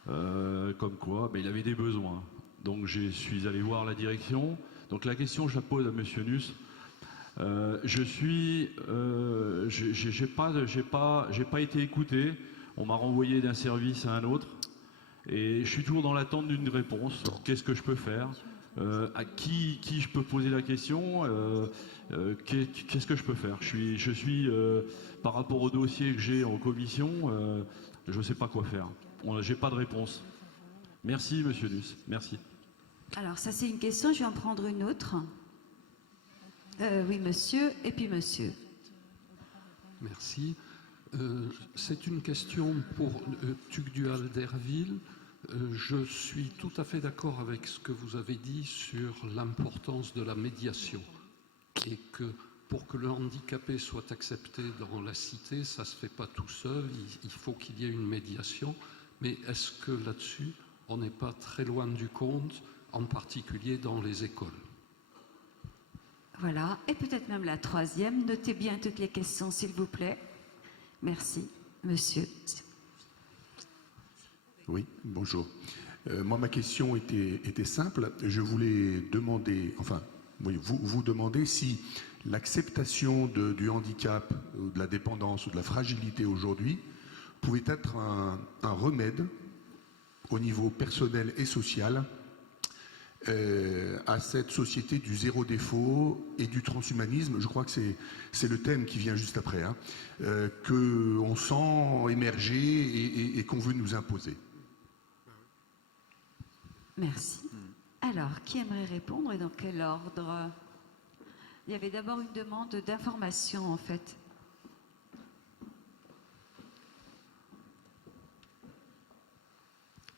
comme quoi il avait des besoins. Donc je suis allé voir la direction. Donc la question que je la pose à Monsieur Nuss, j'ai pas été écouté. On m'a renvoyé d'un service à un autre et je suis toujours dans l'attente d'une réponse. Qu'est-ce que je peux faire? À qui je peux poser la question? Qu'est-ce que je peux faire? Je suis par rapport au dossier que j'ai en commission, je ne sais pas quoi faire. J'ai pas de réponse. Merci, monsieur Nuss. Merci. Alors, ça, c'est une question. Je vais en prendre une autre. Oui, monsieur, et puis monsieur. Merci. C'est une question pour Tugdual d'Herville. Je suis tout à fait d'accord avec ce que vous avez dit sur l'importance de la médiation et que pour que le handicapé soit accepté dans la cité, ça ne se fait pas tout seul, il faut qu'il y ait une médiation. Mais est-ce que là-dessus, on n'est pas très loin du compte, en particulier dans les écoles? Voilà, et peut-être même la troisième. Notez bien toutes les questions, s'il vous plaît. Merci, monsieur. Oui, bonjour. Moi, ma question était simple. Je voulais demander, enfin, oui, vous demander si l'acceptation du handicap, ou de la dépendance ou de la fragilité aujourd'hui pouvait être un remède au niveau personnel et social à cette société du zéro défaut et du transhumanisme. Je crois que c'est le thème qui vient juste après, hein, qu'on sent émerger et qu'on veut nous imposer. Merci. Alors, qui aimerait répondre et dans quel ordre? Il y avait d'abord une demande d'information, en fait.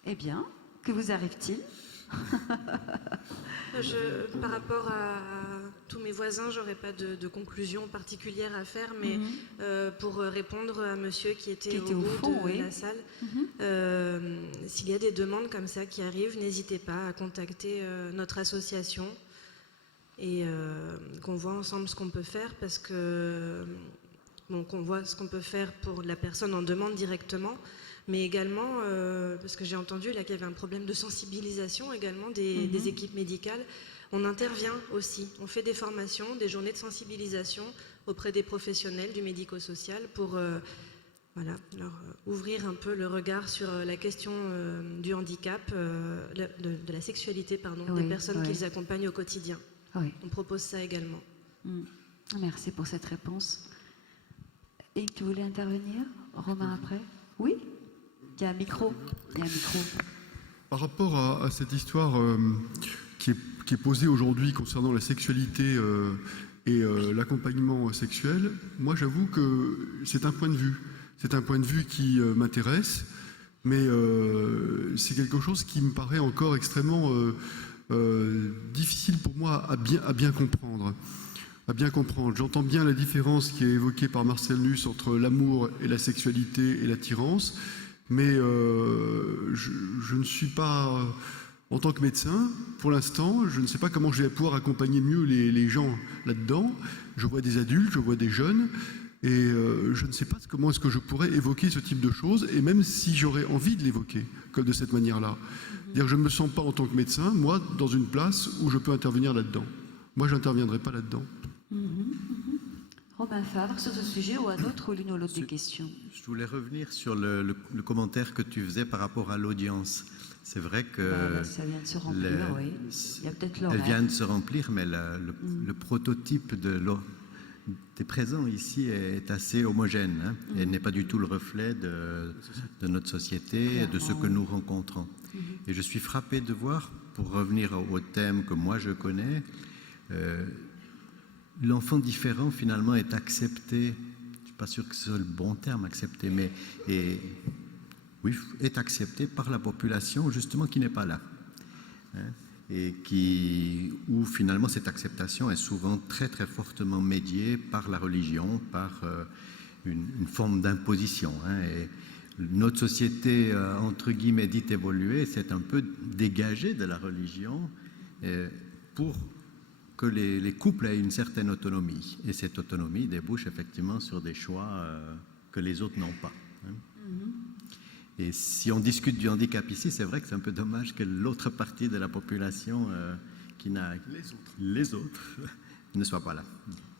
Eh bien, que vous arrive-t-il? Par rapport à tous mes voisins, j'aurais pas de conclusion particulière à faire, mais pour répondre à monsieur qui était au fond de la salle, s'il y a des demandes comme ça qui arrivent, n'hésitez pas à contacter notre association et qu'on voit ensemble ce qu'on peut faire, parce que qu'on voit ce qu'on peut faire pour la personne en demande directement, mais également, parce que j'ai entendu là qu'il y avait un problème de sensibilisation également des équipes médicales. On intervient aussi, on fait des formations, des journées de sensibilisation auprès des professionnels du médico-social pour voilà, leur ouvrir un peu le regard sur la question du handicap, de la sexualité des personnes qu'ils accompagnent au quotidien. Oui. On propose ça également. Merci pour cette réponse. Et tu voulais intervenir, Romain, après? Oui? Il y a un micro. Par rapport à cette histoire qui est posée aujourd'hui concernant la sexualité et l'accompagnement sexuel, moi j'avoue que c'est un point de vue. C'est un point de vue qui m'intéresse, mais c'est quelque chose qui me paraît encore extrêmement difficile pour moi à bien comprendre. J'entends bien la différence qui est évoquée par Marcel Nuss entre l'amour et la sexualité et l'attirance. Mais je ne suis pas, en tant que médecin, pour l'instant, je ne sais pas comment je vais pouvoir accompagner mieux les gens là-dedans. Je vois des adultes, je vois des jeunes, et je ne sais pas comment est-ce que je pourrais évoquer ce type de choses, et même si j'aurais envie de l'évoquer comme de cette manière-là. C'est-à-dire que je ne me sens pas, en tant que médecin, moi, dans une place où je peux intervenir là-dedans. Moi, je n'interviendrai pas là-dedans. Robin Favre, sur ce sujet ou un autre ou l'une ou l'autre des questions? Je voulais revenir sur le commentaire que tu faisais par rapport à l'audience. C'est vrai que ça vient de se remplir, oui. Il y a peut-être l'horaire. Elle vient de se remplir, mais le prototype des présents ici est assez homogène, hein, et n'est pas du tout le reflet de notre société et de ce que nous rencontrons. Et je suis frappé de voir, pour revenir au thème que moi je connais, l'enfant différent finalement est accepté, je ne suis pas sûr que ce soit le bon terme, accepté, mais est accepté par la population justement qui n'est pas là. Hein, et où finalement cette acceptation est souvent très très fortement médiée par la religion, par une forme d'imposition. Hein, et notre société, entre guillemets, dite évoluée, s'est un peu dégagée de la religion pour que les couples aient une certaine autonomie. Et cette autonomie débouche effectivement sur des choix que les autres n'ont pas. Hein. Et si on discute du handicap ici, c'est vrai que c'est un peu dommage que l'autre partie de la population qui n'a les autres ne soit pas là.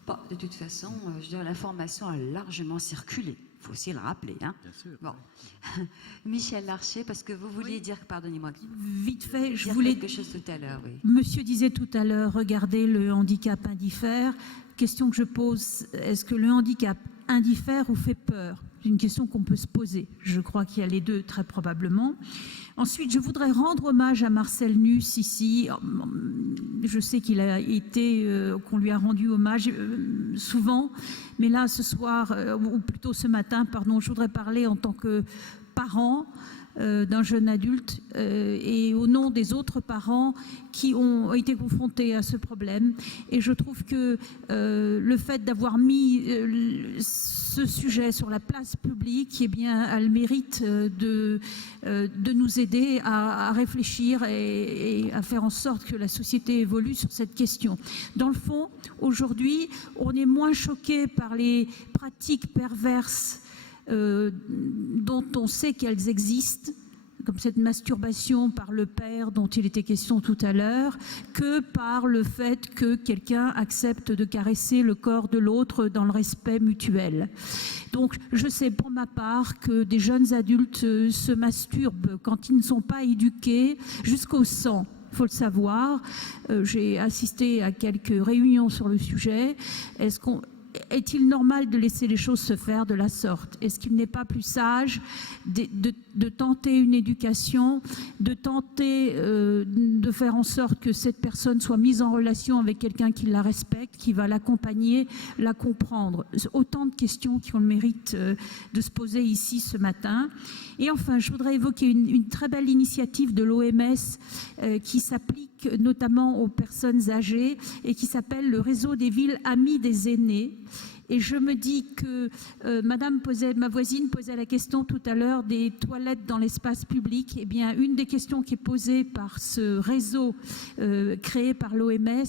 Bon, de toute façon, je dirais l'information a largement circulé. Il faut aussi le rappeler. Hein. Bien sûr. Bon. Michel Larcher, parce que vous vouliez dire, pardonnez-moi, Vite fait, je dire voulais... quelque chose tout à l'heure. Oui. Monsieur disait tout à l'heure, regardez le handicap indiffère. Question que je pose, est-ce que le handicap indiffère ou fait peur? C'est une question qu'on peut se poser. Je crois qu'il y a les deux, très probablement. Ensuite, je voudrais rendre hommage à Marcel Nuss ici. Je sais qu'il a été, qu'on lui a rendu hommage souvent, mais là, ce soir, ou plutôt ce matin, pardon, je voudrais parler en tant que parent d'un jeune adulte et au nom des autres parents qui ont été confrontés à ce problème. Et je trouve que le fait d'avoir mis ce sujet sur la place publique, eh bien, a le mérite de nous aider à réfléchir et à faire en sorte que la société évolue sur cette question. Dans le fond, aujourd'hui, on est moins choqué par les pratiques perverses dont on sait qu'elles existent, comme cette masturbation par le père dont il était question tout à l'heure, que par le fait que quelqu'un accepte de caresser le corps de l'autre dans le respect mutuel. Donc je sais pour ma part que des jeunes adultes se masturbent quand ils ne sont pas éduqués jusqu'au sang. Il faut le savoir. J'ai assisté à quelques réunions sur le sujet. Est-il normal de laisser les choses se faire de la sorte? Est-ce qu'il n'est pas plus sage de tenter une éducation, de tenter de faire en sorte que cette personne soit mise en relation avec quelqu'un qui la respecte, qui va l'accompagner, la comprendre? Autant de questions qui ont le mérite de se poser ici ce matin. Et enfin, je voudrais évoquer une très belle initiative de l'OMS qui s'applique notamment aux personnes âgées et qui s'appelle le réseau des villes amies des aînés. Et je me dis que ma voisine posait la question tout à l'heure des toilettes dans l'espace public. Eh bien, une des questions qui est posée par ce réseau créé par l'OMS,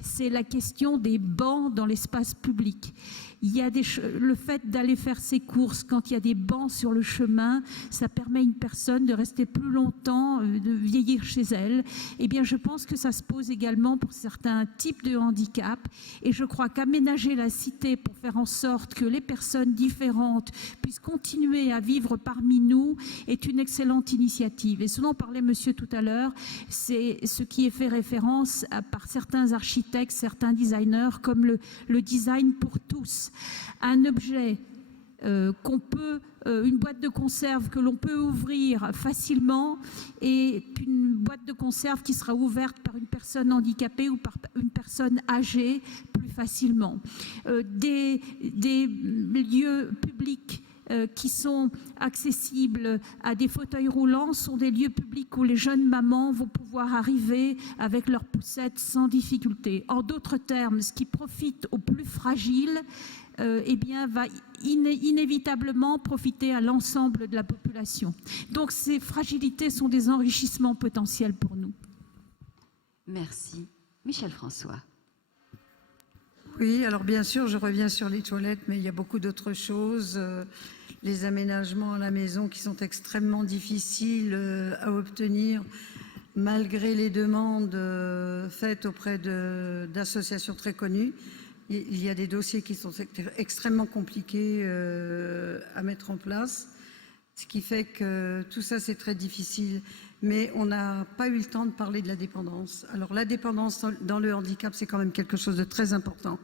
c'est la question des bancs dans l'espace public. Il y a le fait d'aller faire ses courses quand il y a des bancs sur le chemin, ça permet à une personne de rester plus longtemps, de vieillir chez elle. Eh bien, je pense que ça se pose également pour certains types de handicap. Et je crois qu'aménager la cité pour faire en sorte que les personnes différentes puissent continuer à vivre parmi nous est une excellente initiative. Et ce dont parlait monsieur tout à l'heure, c'est ce qui est fait référence par certains architectes, certains designers, comme le design pour tous. Un objet une boîte de conserve que l'on peut ouvrir facilement et une boîte de conserve qui sera ouverte par une personne handicapée ou par une personne âgée plus facilement. Des lieux publics qui sont accessibles à des fauteuils roulants sont des lieux publics où les jeunes mamans vont pouvoir arriver avec leurs poussettes sans difficulté. En d'autres termes, ce qui profite aux plus fragiles eh bien, va inévitablement profiter à l'ensemble de la population. Donc ces fragilités sont des enrichissements potentiels pour nous. Merci. Michel François. Oui, alors bien sûr, je reviens sur les toilettes, mais il y a beaucoup d'autres choses. Les aménagements à la maison qui sont extrêmement difficiles à obtenir, malgré les demandes faites auprès d'associations très connues. Il y a des dossiers qui sont extrêmement compliqués à mettre en place, ce qui fait que tout ça, c'est très difficile. Mais on n'a pas eu le temps de parler de la dépendance. Alors la dépendance dans le handicap, c'est quand même quelque chose de très important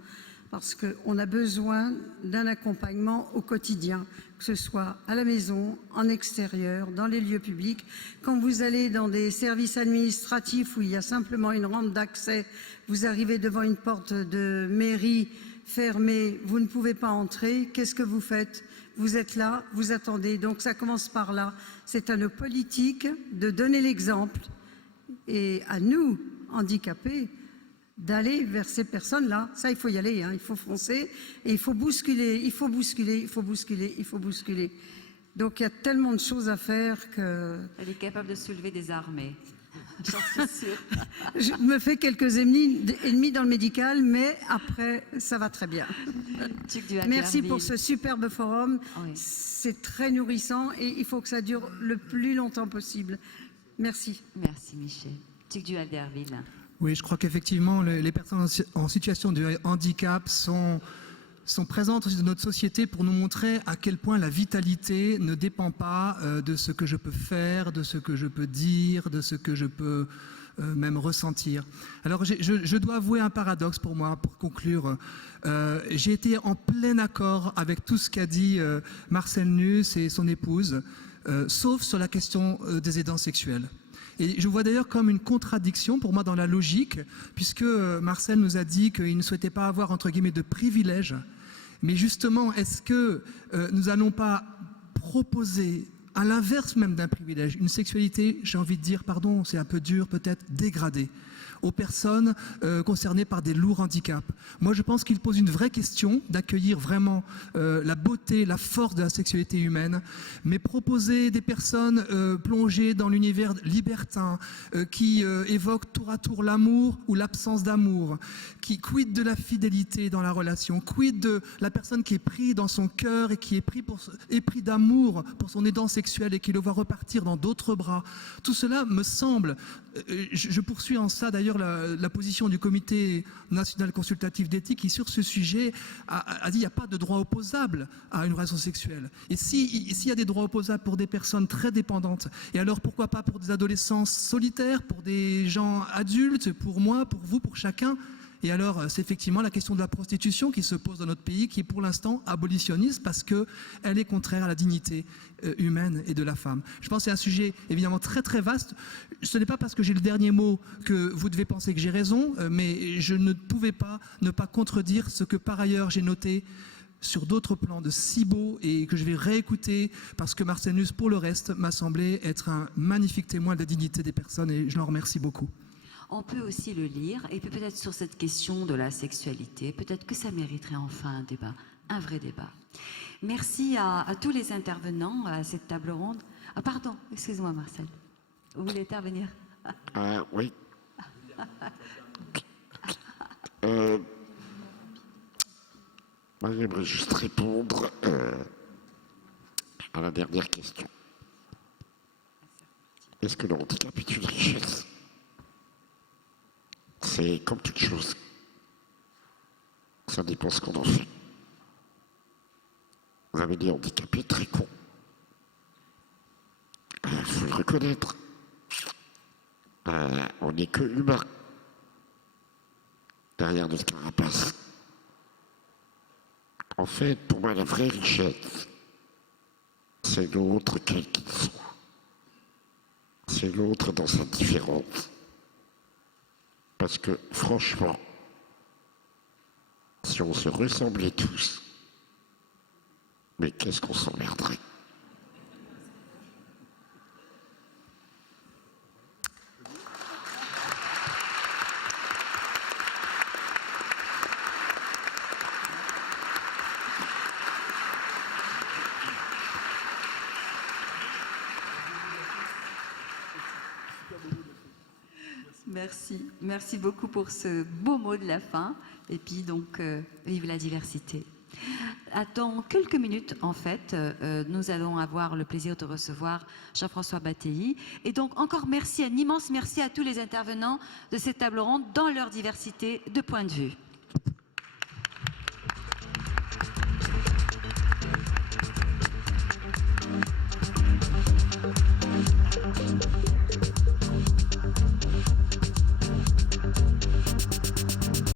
parce qu'on a besoin d'un accompagnement au quotidien, que ce soit à la maison, en extérieur, dans les lieux publics. Quand vous allez dans des services administratifs où il y a simplement une rampe d'accès, vous arrivez devant une porte de mairie fermée, vous ne pouvez pas entrer, qu'est-ce que vous faites ? Vous êtes là, vous attendez. Donc ça commence par là. C'est à nos politiques de donner l'exemple et à nous, handicapés, d'aller vers ces personnes-là. Ça, il faut y aller, hein. Il faut foncer et il faut bousculer, il faut bousculer, il faut bousculer, il faut bousculer. Donc il y a tellement de choses à faire que... Elle est capable de soulever des armées. J'en suis sûre. Je me fais quelques ennemis dans le médical, mais après, ça va très bien. Merci pour ce superbe forum. Oui. C'est très nourrissant et il faut que ça dure le plus longtemps possible. Merci. Merci Michel. Tuc du Alderville. Oui, je crois qu'effectivement, les personnes en situation de handicap sont sont présentes aussi dans notre société pour nous montrer à quel point la vitalité ne dépend pas de ce que je peux faire, de ce que je peux dire, de ce que je peux même ressentir. Alors je dois avouer un paradoxe pour moi, pour conclure. J'ai été en plein accord avec tout ce qu'a dit Marcel Nuss et son épouse, sauf sur la question des aidants sexuels. Et je vois d'ailleurs comme une contradiction pour moi dans la logique, puisque Marcel nous a dit qu'il ne souhaitait pas avoir entre guillemets de privilèges. Mais justement, est-ce que nous n'allons pas proposer, à l'inverse même d'un privilège, une sexualité, j'ai envie de dire, pardon, c'est un peu dur peut-être, dégradée aux personnes concernées par des lourds handicaps. Moi, je pense qu'il pose une vraie question d'accueillir vraiment la beauté, la force de la sexualité humaine, mais proposer des personnes plongées dans l'univers libertin, qui évoquent tour à tour l'amour ou l'absence d'amour, qui quid de la fidélité dans la relation, quid de la personne qui est prise dans son cœur et qui est pris d'amour pour son aidant sexuel et qui le voit repartir dans d'autres bras. Tout cela me semble, je poursuis en ça d'ailleurs la position du Comité national consultatif d'éthique qui sur ce sujet a dit qu'il n'y a pas de droit opposable à une relation sexuelle. Et s'il y a des droits opposables pour des personnes très dépendantes, et alors pourquoi pas pour des adolescents solitaires, pour des gens adultes, pour moi, pour vous, pour chacun? Et alors, c'est effectivement la question de la prostitution qui se pose dans notre pays, qui est pour l'instant abolitionniste parce qu'elle est contraire à la dignité humaine et de la femme. Je pense que c'est un sujet évidemment très très vaste. Ce n'est pas parce que j'ai le dernier mot que vous devez penser que j'ai raison, mais je ne pouvais pas ne pas contredire ce que par ailleurs j'ai noté sur d'autres plans de si beau et que je vais réécouter parce que Marcel Nuss, pour le reste, m'a semblé être un magnifique témoin de la dignité des personnes et je l'en remercie beaucoup. On peut aussi le lire, et puis peut-être sur cette question de la sexualité, peut-être que ça mériterait enfin un débat, un vrai débat. Merci à tous les intervenants à cette table ronde. Ah, pardon, excuse-moi Marcel, vous voulez intervenir? Oui. Moi, j'aimerais juste répondre à la dernière question. Est-ce que le handicap est une richesse? C'est comme toute chose. Ça dépend ce qu'on en fait. Vous avez dit handicapé très con. Il faut le reconnaître. On n'est que humain. Derrière notre carapace. En fait, pour moi, la vraie richesse, c'est l'autre quel qu'il soit. C'est l'autre dans sa différence. Parce que, franchement, si on se ressemblait tous, mais qu'est-ce qu'on s'emmerderait? Merci beaucoup pour ce beau mot de la fin. Et puis donc, vive la diversité. Dans quelques minutes, en fait, nous allons avoir le plaisir de recevoir Jean-François Battei. Et donc, encore merci, un immense merci à tous les intervenants de cette table ronde dans leur diversité de points de vue.